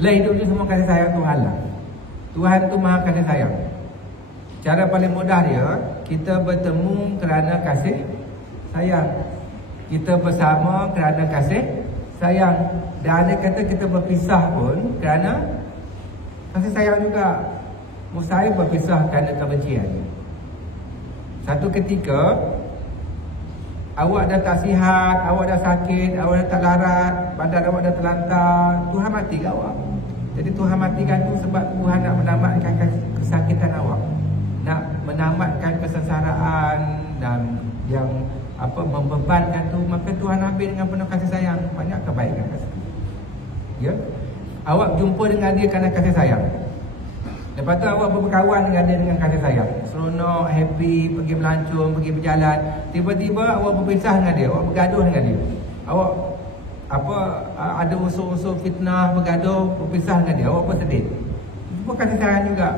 Dalam hidup ni semua kasih sayang Tuhan lah. Tuhan tu maha kasih sayang. Cara paling mudah dia, kita bertemu kerana kasih sayang. Kita bersama kerana kasih sayang. Dan ada kata kita berpisah pun kerana kasih sayang juga. Mustahil berpisah kerana kebencian. Satu ketika awak dah tak sihat, awak dah sakit, awak dah tak larat, badan awak dah terlantar, Tuhan mati ke awak? Jadi Tuhan matikan tu sebab Tuhan nak menamatkan kesakitan awak, nak menamatkan kesengsaraan dan yang membebankan tu. Maka Tuhan ambil dengan penuh kasih sayang. Banyak kebaikan kat situ. Ya? Awak jumpa dengan dia kerana kasih sayang. Lepas tu awak berkawan dengan dia dengan kasih sayang, seronok, happy, pergi melancong, pergi berjalan. Tiba-tiba awak berpisah dengan dia, awak bergaduh dengan dia. Awak ada unsur-unsur fitnah, bergaduh, berpisah dengan dia, awak pun sedih. Itu pun kasih sayang juga.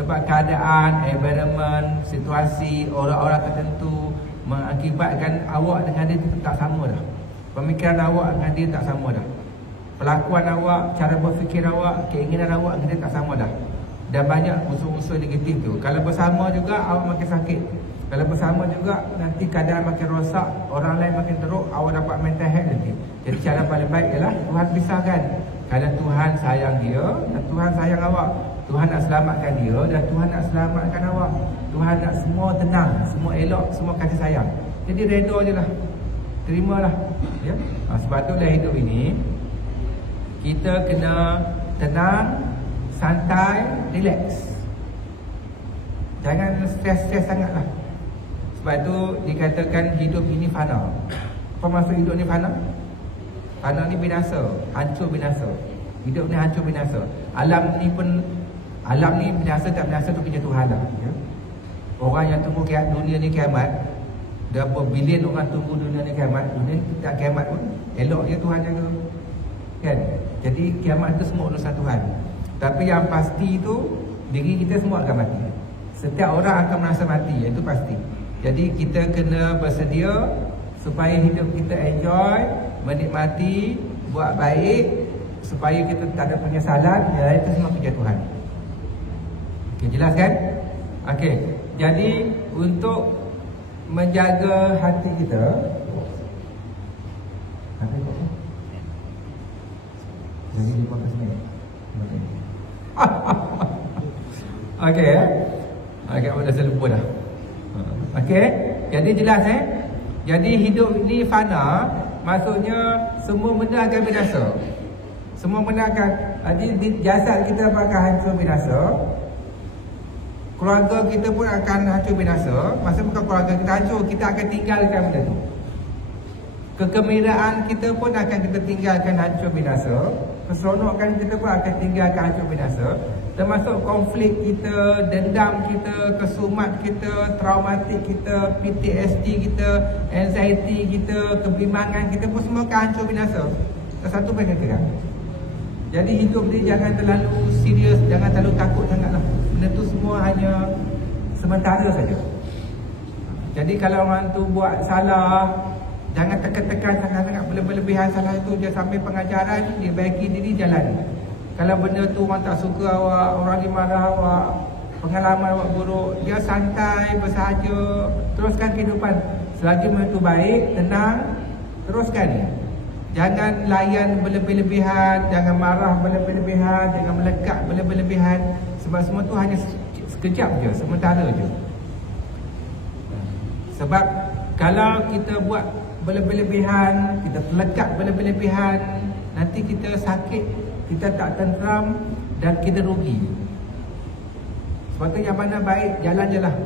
Sebab keadaan, environment, situasi, orang-orang tertentu mengakibatkan awak dengan dia tak sama dah. Pemikiran awak dengan dia tak sama dah. Pelakuan awak, cara berfikir awak, keinginan awak dengan dia tak sama dah. Dan banyak unsur-unsur negatif tu. Kalau bersama juga awak makin sakit. Kalau bersama juga nanti keadaan makin rosak, orang lain makin teruk, awak dapat mental health nanti. Jadi cara paling baik ialah Tuhan pisahkan. Kalau Tuhan sayang dia dan Tuhan sayang awak, Tuhan nak selamatkan dia dan Tuhan nak selamatkan awak. Tuhan nak semua tenang, semua elok, semua kasih sayang. Jadi redha je lah, terimalah, ya? Sebab tu dalam hidup ini kita kena tenang, santai, relax. Jangan stres-stres sangatlah. Sebab tu dikatakan hidup ini fana. Apa maksud hidup ni fana? Fana ni binasa, hancur binasa. Hidup ni hancur binasa. Alam ni binasa tak binasa tu kerja Tuhan lah, ya? Orang yang tunggu dunia ni kiamat, dah berbilion orang tunggu dunia ni kiamat. Dunia ni tak kiamat pun, elok je Tuhan jaga, kan? Jadi kiamat tu semua urusan Tuhan. Tapi yang pasti tu, diri kita semua akan mati. Setiap orang akan merasa mati, itu pasti. Jadi kita kena bersedia supaya hidup kita enjoy, menikmati, buat baik, supaya kita tak ada penyesalan. Ya, itu semua kerja Tuhan. Okey, jelas kan? Okey, jadi untuk menjaga hati kita, jadi di podcast ni. Okey, agak dah saya lupa dah. Okey, jadi jelas Jadi hidup ni fana, maksudnya semua benda akan binasa. Semua benda akan, jadi jasad kita akan hancur binasa. Keluarga kita pun akan hancur binasa. Maksudnya bukan keluarga kita hancur, kita akan tinggalkan benda tu. Kegembiraan kita pun akan kita tinggalkan hancur binasa. Keseronokan kita pun akan tinggalkan hancur binasa. Termasuk konflik kita, dendam kita, kesumat kita, traumatik kita, PTSD kita, anxiety kita, kebimbangan kita pun semua akan hancur binasa. Satu pun kekal. Jadi hidup ni jangan terlalu serius, jangan terlalu takut sangatlah. Benda tu semua hanya sementara saja. Jadi kalau orang tu buat salah, jangan tekan-tekan sangat-sangat berlebihan salah itu. Dia sampai pengajaran, dia baiki diri, jalan. Kalau benda tu orang tak suka awak, orang ni marah awak, pengalaman awak buruk, dia santai, bersahaja, teruskan kehidupan. Selagi benda tu baik, tenang, teruskan. Jangan layan berlebih-lebihan, jangan marah berlebih-lebihan, jangan melekat berlebih-lebihan. Sebab semua tu hanya sekejap je, sementara je. Sebab kalau kita buat berlebih-lebihan, kita terlekat berlebih-lebihan, nanti kita sakit, kita tak tenteram dan kita rugi. Sebab tu yang mana baik, jalan je lah.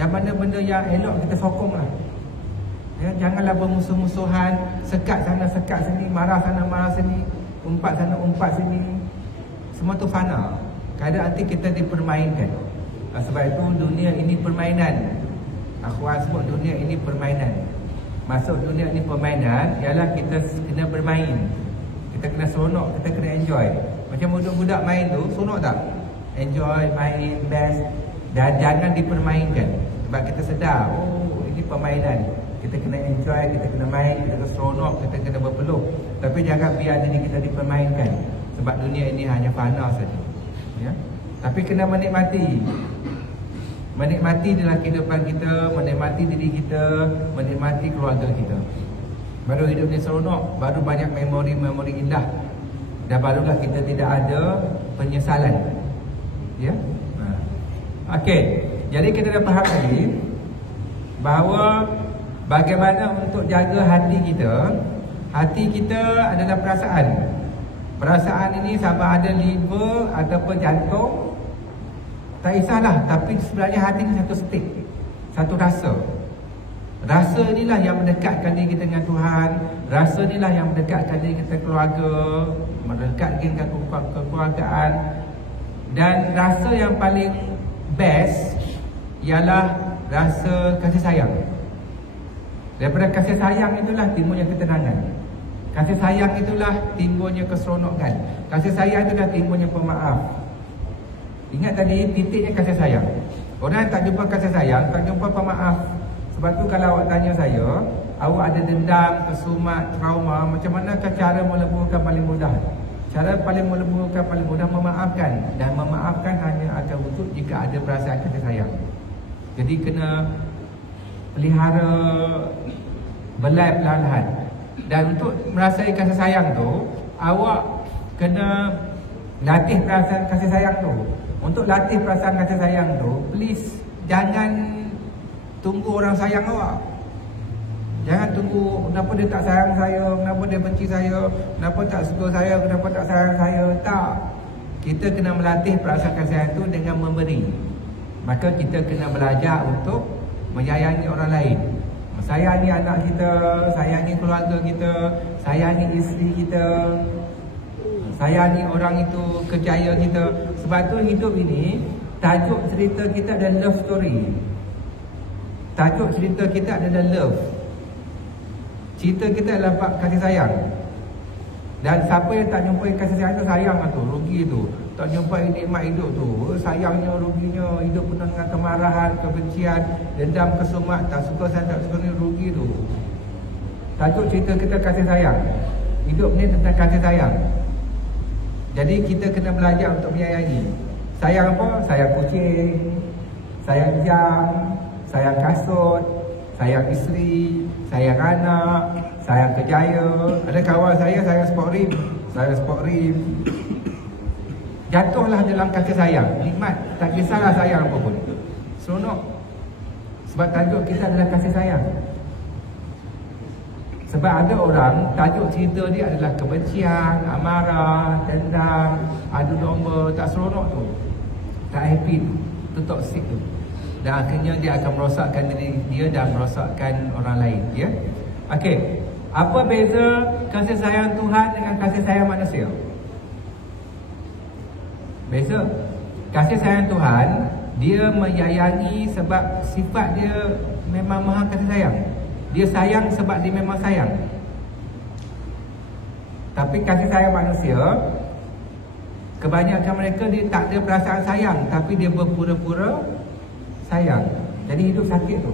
Yang mana benda yang elok, kita sokong lah. Ya, janganlah bermusuh-musuhan, sekat sana, sekat sini, marah sana, marah sini, umpat sana, umpat sini. Semua tu fana. Kadang nanti kita dipermainkan. Sebab itu dunia ini permainan. Akhwan sebut dunia ini permainan. Masuk dunia ini permainan ialah kita kena bermain. Kita kena seronok, kita kena enjoy. Macam budak-budak main tu, seronok tak? Enjoy, main, best. Dan jangan dipermainkan. Sebab kita sedar, oh ini permainan. Kita kena enjoy, kita kena main, kita kena seronok, kita kena berpeluh. Tapi jangan biar diri kita dipermainkan. Sebab dunia ini hanya fana saja. Ya? Tapi kena menikmati. Menikmati dalam kehidupan kita, menikmati diri kita, menikmati keluarga kita. Baru hidup ni seronok, baru banyak memori-memori indah. Dan barulah kita tidak ada penyesalan. Ya? Okey, jadi kita dah faham tadi bahawa bagaimana untuk jaga hati kita. Hati kita adalah perasaan. Perasaan ini sama ada liver ataupun jantung, tak kisahlah. Tapi sebenarnya hati ini satu state, satu rasa. Rasa inilah yang mendekatkan diri kita dengan Tuhan. Rasa inilah yang mendekatkan diri kita keluarga, mendekatkan dengan kekeluargaan. Dan rasa yang paling best ialah rasa kasih sayang. Daripada kasih sayang itulah timbulnya ketenangan. Kasih sayang itulah timbulnya keseronokan. Kasih sayang itulah timbulnya pemaaf. Ingat tadi titiknya kasih sayang. Orang yang tak jumpa kasih sayang, tak jumpa pemaaf. Sebab tu kalau awak tanya saya, awak ada dendam, kesumat, trauma, macam manakah cara meleburkan paling mudah? Cara paling meleburkan paling mudah memaafkan. Dan memaafkan hanya akan wujud jika ada perasaan kasih sayang. Jadi kena pelihara, belai perlahan-lahan. Dan untuk merasai kasih sayang tu, awak kena latih perasaan kasih sayang tu. Untuk latih perasaan kasih sayang tu, please jangan tunggu orang sayang awak. Jangan tunggu kenapa dia tak sayang saya, kenapa dia benci saya, kenapa tak suka saya, kenapa tak sayang saya. Tak. Kita kena melatih perasaan kasih sayang tu dengan memberi. Maka kita kena belajar untuk menyayangi orang lain. Sayangi anak kita, sayangi keluarga kita, sayangi isteri kita, sayangi orang itu, kerjaya kita. Sebab tu hidup ini, tajuk cerita kita adalah love story. Tajuk cerita kita adalah love. Cerita kita adalah kasih sayang. Dan siapa yang tak jumpai kasih sayang tu, sayang lah tu, rugi tu. Tak jumpai nikmat hidup tu, sayangnya, ruginya. Hidup penuh dengan kemarahan, kebencian, dendam, kesumat, tak suka saya, tak suka ni, rugi tu. Tajuk cerita kita kasih sayang. Hidup ni tentang kasih sayang. Jadi kita kena belajar untuk menyayangi. Sayang apa? Sayang kucing, sayang jam, sayang kasut, sayang isteri, sayang anak, sayang kerjaya. Ada kawan saya sayang sport rim, sayang sport rim. Jatuhlah dalam kasih sayang. Nikmat, tak kisahlah sayang apa pun, seronok. Sebab tajuk kita adalah kasih sayang. Sebab ada orang tajuk cerita dia adalah kebencian, amarah, dendam, adu domba, tak seronok tu, tak happy tu, toksik tu. Dan akhirnya dia akan merosakkan diri dia dan merosakkan orang lain, ya. Okey, apa beza kasih sayang Tuhan dengan kasih sayang manusia? Beza. Kasih sayang Tuhan, dia menyayangi sebab sifat dia memang maha kasih sayang. Dia sayang sebab dia memang sayang. Tapi kasih sayang manusia, kebanyakan mereka dia tak ada perasaan sayang, tapi dia berpura-pura sayang. Jadi hidup sakit tu.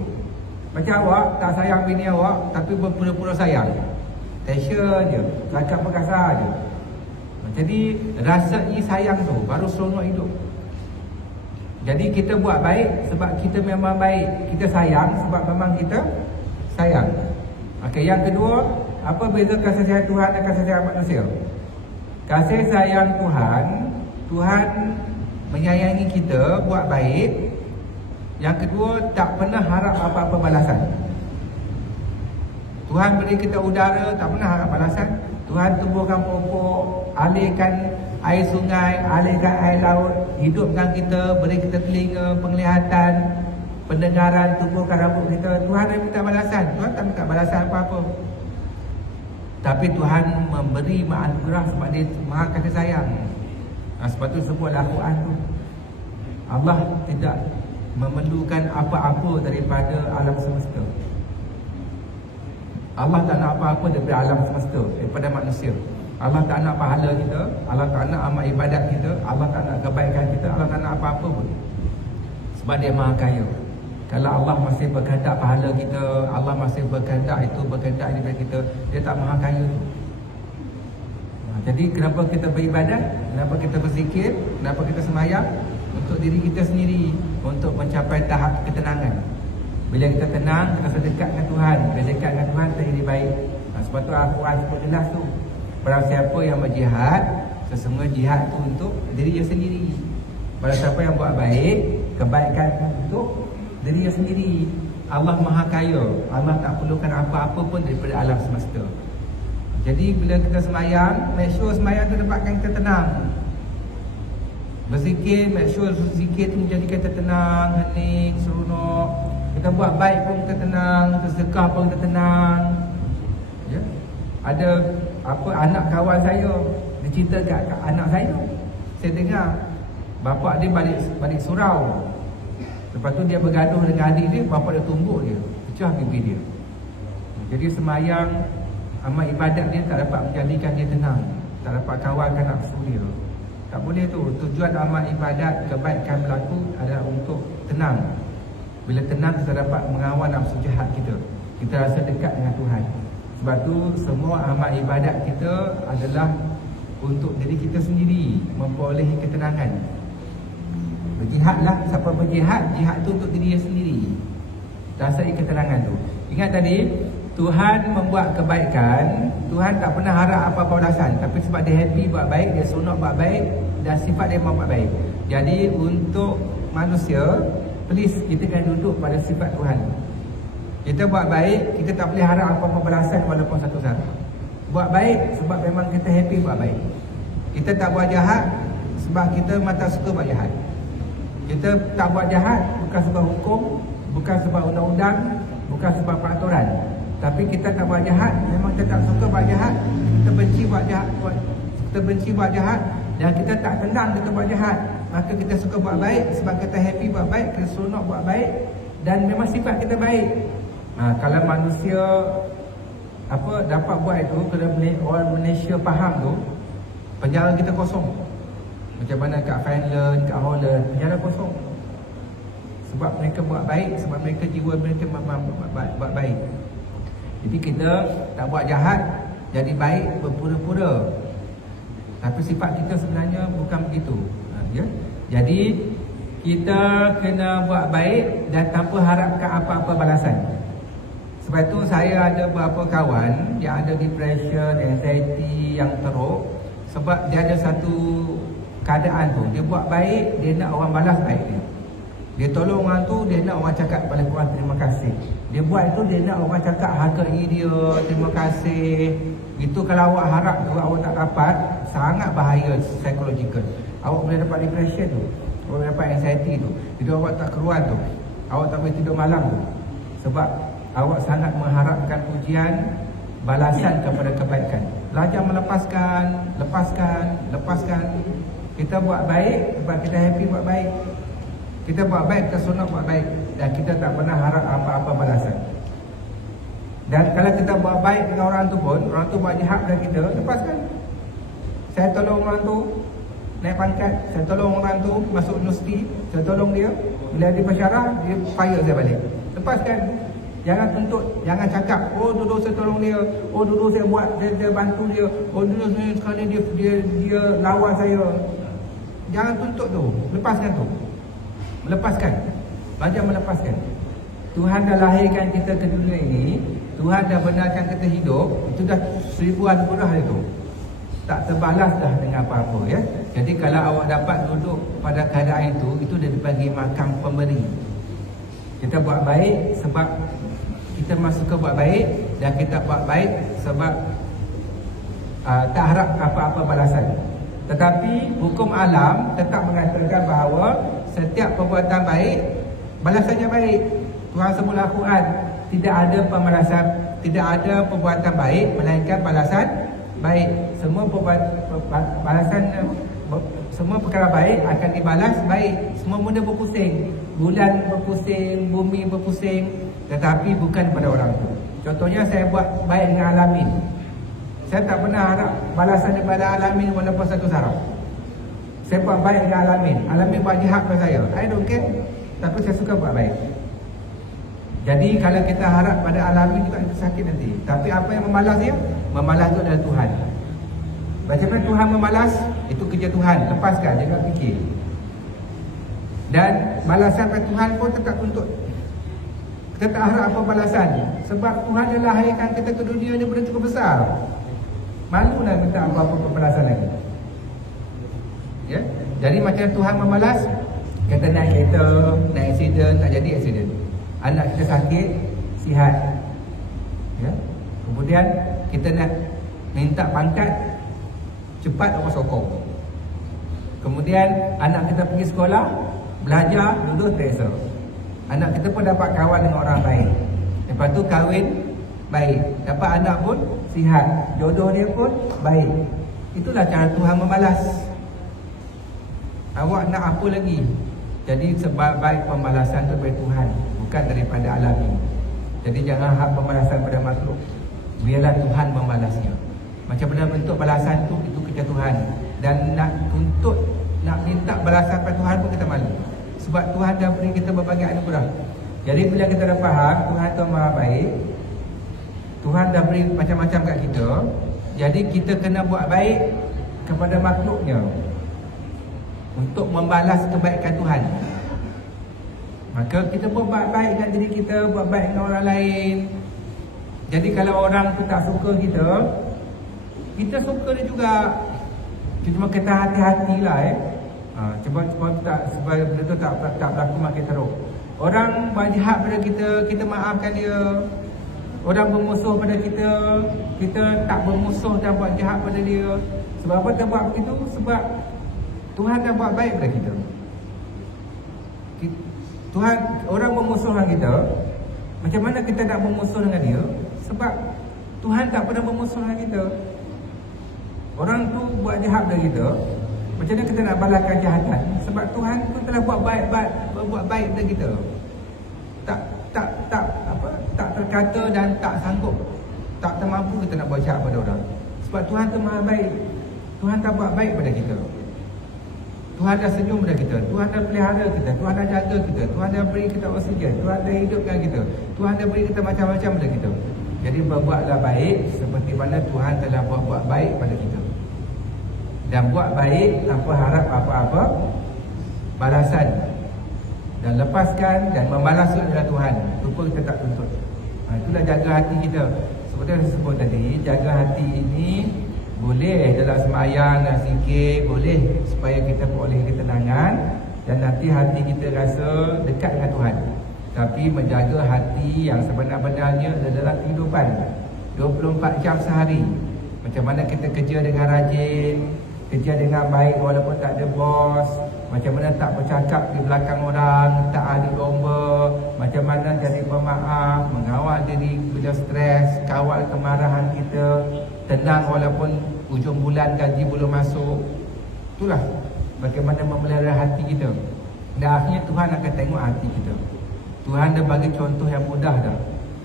Macam awak tak sayang bini awak, tapi berpura-pura sayang. Tension je, cakap perkasa je. Jadi rasai sayang tu baru seronok hidup. Jadi kita buat baik sebab kita memang baik. Kita sayang sebab memang kita sayang. Okey, yang kedua, apa beza kasih sayang Tuhan dan kasih sayang manusia? Kasih sayang Tuhan, Tuhan menyayangi kita, buat baik. Yang kedua, tak pernah harap apa-apa balasan. Tuhan beri kita udara, tak pernah harap balasan. Tuhan tumbuhkan pokok, alirkan air sungai, alirkan air laut, hidupkan kita, beri kita telinga, penglihatan, pendengaran, tumbuhkan rambut kita. Tuhan yang minta balasan. Tuhan tak minta balasan apa-apa. Tapi Tuhan memberi anugerah sebab dia maha kasih sayang. Sebab tu sebut dalam Quran tu, Allah tidak memerlukan apa-apa daripada alam semesta. Allah tak nak apa-apa daripada alam semesta, daripada manusia. Allah tak nak pahala kita, Allah tak nak amal ibadat kita, Allah tak nak kebaikan kita, Allah tak nak apa-apa pun. Sebab dia maha kaya. Kalau Allah masih berkehendak pahala kita, Allah masih berkehendak itu, berkehendak ini daripada kita, dia tak maha kaya tu. Jadi kenapa kita beribadat? Kenapa kita berzikir? Kenapa kita sembahyang? Untuk diri kita sendiri, untuk mencapai tahap ketenangan. Bila kita tenang, kita sedekat dengan Tuhan. Bila dekat dengan Tuhan, kita jadi baik. Sebab tu Al-Quran sebut jelas tu, barang siapa yang berjihad, sesungguhnya jihad tu untuk diri dia sendiri. Barang siapa yang buat baik, kebaikan untuk diri dia sendiri. Allah maha kaya, Allah tak perlukan apa-apa pun daripada alam semesta. Jadi bila kita sembahyang, make sure sembahyang tu dapatkan kita tenang. Berzikir, make sure zikir tu menjadikan kita tenang, hening, seronok. Kita buat baik pun kita tenang, kita sedekah pun kita tenang, ya. Ada anak kawan saya, dia cerita kat anak saya dengar bapak dia balik surau. Lepas tu dia bergaduh dengan adik dia, bapak dia tumbuk dia, pecah pipi dia. Jadi sembahyang, amal ibadat dia tak dapat menjadikan dia tenang, tak dapat kawalkan nafsu dia. Tak boleh tu. Tujuan amal ibadat, kebaikan berlaku adalah untuk tenang. Bila tenang, kita dapat mengawal nafsu jahat kita. Kita rasa dekat dengan Tuhan. Sebab tu semua amal ibadat kita adalah untuk diri kita sendiri, memperolehi ketenangan. Berjihadlah. Siapa berjihad, jihad tu untuk diri dia sendiri, rasai ketenangan tu. Ingat tadi, Tuhan membuat kebaikan, Tuhan tak pernah harap apa-apa balasan. Tapi sebab dia happy buat baik, dia seronok buat baik, dan sifat dia mahu buat baik. Jadi untuk manusia, please kita kena duduk pada sifat Tuhan. Kita buat baik, kita tak boleh harap apa-apa balasan walaupun satu saat. Buat baik sebab memang kita happy buat baik. Kita tak buat jahat sebab kita mata suka buat jahat. Kita tak buat jahat bukan sebab hukum, bukan sebab undang-undang, bukan sebab peraturan. Tapi kita tak buat jahat, memang kita tak suka buat jahat. Kita benci buat jahat, kita benci buat jahat, dan kita tak tenang kita buat jahat. Maka kita suka buat baik sebab kita happy buat baik, kita seronok buat baik, dan memang sifat kita baik. Kalau manusia dapat buat itu, kalau orang Malaysia faham tu, penjara kita kosong. Macam mana kat Finland, kat Holland, penjara kosong. Sebab mereka buat baik, sebab mereka jiwa mereka buat baik. Jadi kita tak buat jahat, jadi baik berpura-pura. Tapi sifat kita sebenarnya bukan begitu. Ya? Jadi kita kena buat baik dan tanpa harapkan apa-apa balasan. Sebab itu saya ada beberapa kawan yang ada depression, anxiety yang teruk. Sebab dia ada satu keadaan tu, dia buat baik, dia nak orang balas baik dia. Dia tolong orang tu, dia nak orang cakap pada kurang terima kasih. Dia buat itu, dia nak orang cakap hargai dia, terima kasih. Itu kalau awak harap tu, awak tak dapat, sangat bahaya psikologikal. Awak boleh dapat depression tu, awak boleh dapat anxiety tu. Jadi awak tak keluar tu, awak tak boleh tidur malam tu. Sebab awak sangat mengharapkan pujian, balasan kepada kebaikan. Belajar melepaskan, lepaskan. Kita buat baik sebab kita happy buat baik. Kita buat baik, kita seronok buat baik, dan kita tak pernah harap apa-apa balasan. Dan kalau kita buat baik dengan orang tu pun, orang tu buat jahat dengan kita, lepaskan. Saya tolong orang tu naik pangkat, saya tolong orang tu masuk universiti, saya tolong dia. Bila dia bersyarah, dia fire saya balik. Lepaskan. Jangan tuntut, jangan cakap, oh dulu saya tolong dia, oh dulu saya buat, saya bantu dia, oh dulu sekali dia lawan saya. Jangan tuntut tu, lepaskan tu. Melepaskan. Belajar melepaskan. Tuhan dah lahirkan kita ke dunia ini, Tuhan dah benarkan kita hidup, itu dah 1000 anugerah itu. Tak terbalas dah dengan apa-apa, ya. Jadi kalau awak dapat duduk pada keadaan itu dah dibagi makam pemberi. Kita buat baik sebab kita masuk ke buat baik, dan kita buat baik sebab tak harap apa-apa balasan. Tetapi hukum alam tetap mengatakan bahawa setiap perbuatan baik, balasannya baik. Tuhan sebut dalam Al-Quran, tidak ada pembalasan, tidak ada perbuatan baik melainkan balasan baik. Semua balasan, semua perkara baik akan dibalas baik. Semua benda berpusing, bulan berpusing, bumi berpusing, tetapi bukan pada orang tu. Contohnya saya buat baik dengan Alamin, saya tak pernah harap balasan daripada Alamin walaupun satu saraf. Saya buat baik dengan Alamin, Alamin buat jahat pada saya, I don't care, tapi saya suka buat baik. Jadi kalau kita harap pada Alamin juga kita sakit nanti. Tapi apa yang memalas dia? Memalas itu adalah Tuhan. Macam mana Tuhan memalas? Itu kerja Tuhan, lepaskan, jangan fikir. Dan balasan pada Tuhan pun tetap tuntut. Kita tak harap apa balasan, sebab Tuhan dah lahirkan kita ke dunia ni benda cukup besar. Malu nak minta apa-apa balasan lagi. Ya? Jadi macam Tuhan memalas, kita naik kereta, naik accident, tak jadi accident. Anak kita sakit, sihat. Ya? Kemudian kita nak minta pangkat, cepat orang sokong. Kemudian anak kita pergi sekolah, belajar, duduk teresa. Anak kita pun dapat kawan dengan orang baik. Lepas tu kahwin baik, dapat anak pun sihat, jodoh dia pun baik. Itulah cara Tuhan membalas. Awak nak apa lagi? Jadi sebaik pembalasan daripada Tuhan, bukan daripada Alamin. Jadi jangan harap pembalasan pada makhluk, biarlah Tuhan membalasnya. Macam mana bentuk balasan tu, itu kerja Tuhan. Dan nak tuntut, nak minta balasan pada Tuhan pun kita malu. Sebab Tuhan dah beri kita berbagai anugerah. Jadi bila kita dah faham Tuhan tu maha baik, Tuhan dah beri macam-macam kat kita, jadi kita kena buat baik kepada makhluknya untuk membalas kebaikan Tuhan. Maka kita buat baik dengan diri kita, buat baik dengan orang lain. Jadi kalau orang tu tak suka kita, kita suka dia juga. Cuma kita hati-hatilah Cuba tak, supaya benda tu tak berlaku makin teruk. Orang buat jahat pada kita, kita maafkan dia. Orang bermusuh pada kita, kita tak bermusuh dan buat jahat pada dia. Sebab apa kita buat begitu? Sebab Tuhan dah buat baik pada kita. Tuhan, orang bermusuh dengan kita, macam mana kita nak bermusuh dengan dia? Sebab Tuhan tak pernah bermusuh dengan kita. Orang tu buat jahat dengan kita, macam mana kita nak balaskan kejahatan? Sebab Tuhan pun telah buat baik dengan kita. Tak terkata dan tak sanggup, tak termampu kita nak buat jahat pada orang. Sebab Tuhan tu maha baik. Tuhan tak buat baik pada kita. Tuhan dah senyum pada kita. Tuhan dah pelihara kita. Tuhan dah jaga kita. Tuhan dah beri kita oksigen. Tuhan dah hidupkan kita. Tuhan dah beri kita macam-macam pada kita. Jadi berbuatlah baik seperti mana Tuhan telah buat baik pada kita. Dan buat baik tanpa harap apa-apa balasan. Dan lepaskan dan membalas adalah Tuhan. Itu pun kita tak tuntut. Itulah jaga hati kita. Seperti yang saya sebut tadi, jaga hati ini boleh dalam semayang dan zikir, boleh supaya kita boleh ketenangan dan nanti hati kita rasa dekat dengan Tuhan. Tapi menjaga hati yang sebenar-benarnya adalah kehidupan 24 jam sehari. Macam mana kita kerja dengan rajin, kerja dengan baik walaupun tak ada bos, macam mana tak bercakap di belakang orang, tak adu domba, macam mana jadi pemaaf, mengawal diri bila stres, kawal kemarahan kita, tenang walaupun ujung bulan gaji belum masuk. Itulah bagaimana memelihara hati kita. Dan akhirnya Tuhan akan tengok hati kita. Tuhan dah bagi contoh yang mudah dah.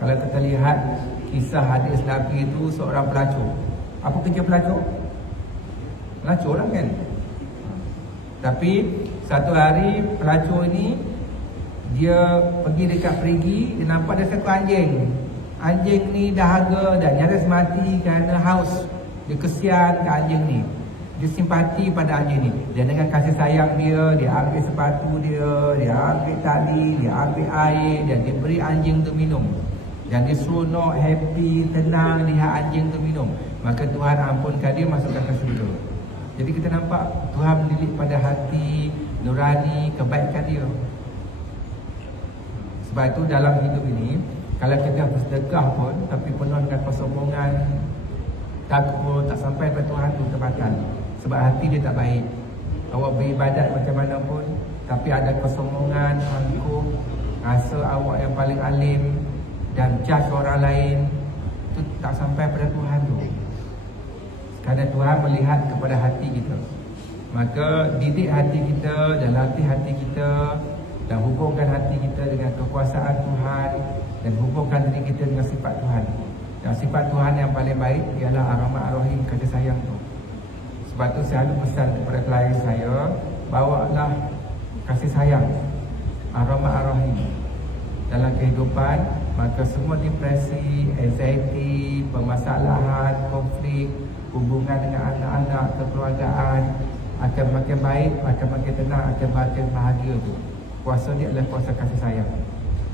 Kalau kita lihat kisah hadis Nabi itu, seorang pelacur. Apa kerja pelacur? Pelacur lah kan. Tapi satu hari pelacur ini dia pergi dekat perigi, dia nampak ada satu anjing. Anjing ni dahaga dan nyaris mati kerana haus. Dia kesian ke anjing ni. Dia simpati pada anjing ni. Dia dengan kasih sayang dia ambil sepatu dia ambil tali, dia ambil air dan dia beri anjing tu minum. Dan dia seronok, happy, tenang lihat anjing tu minum. Maka Tuhan ampunkan dia, masukkan ke syurga. Jadi kita nampak Tuhan mendidik pada hati nurani, kebaikan dia. Sebab itu dalam hidup ini, kalau kita bersedekah pun tapi penuh dengan kesombongan, takut tak sampai kepada Tuhan tu terbakar. Sebab hati dia tak baik. Awak beribadat macam mana pun tapi ada kesombongan, angkuh, rasa awak yang paling alim dan judge orang lain, itu tak sampai pada Tuhan tu. Kerana Tuhan melihat kepada hati kita. Maka didik hati kita dan latih hati kita dan hubungkan hati kita dengan kekuasaan Tuhan dan hubungkan diri kita dengan sifat Tuhan. Dan sifat Tuhan yang paling baik ialah Ar-Rahman Ar-Rahim, kasih sayang tu. Sebab tu saya selalu pesan kepada klien saya, bawalah kasih sayang Ar-Rahman Ar-Rahim dalam kehidupan. Maka semua depresi, anxiety, permasalahan, konflik, hubungan dengan anak-anak, kekeluargaan akan makin baik, akan makin tenang, akan makin bahagia tu. Kuasa dia adalah kuasa kasih sayang,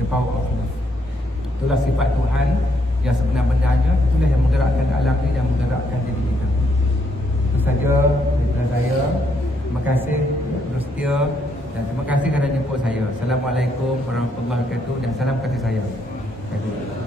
the power of love. Itulah sifat Tuhan yang sebenar-benarnya. Itulah yang menggerakkan alam ni dan menggerakkan diri kita. Itu saja daripada saya. Terima kasih bersetia dan terima kasih kerana jemput saya. Assalamualaikum warahmatullahi wabarakatuh dan salam kasih sayang. Terima kasih.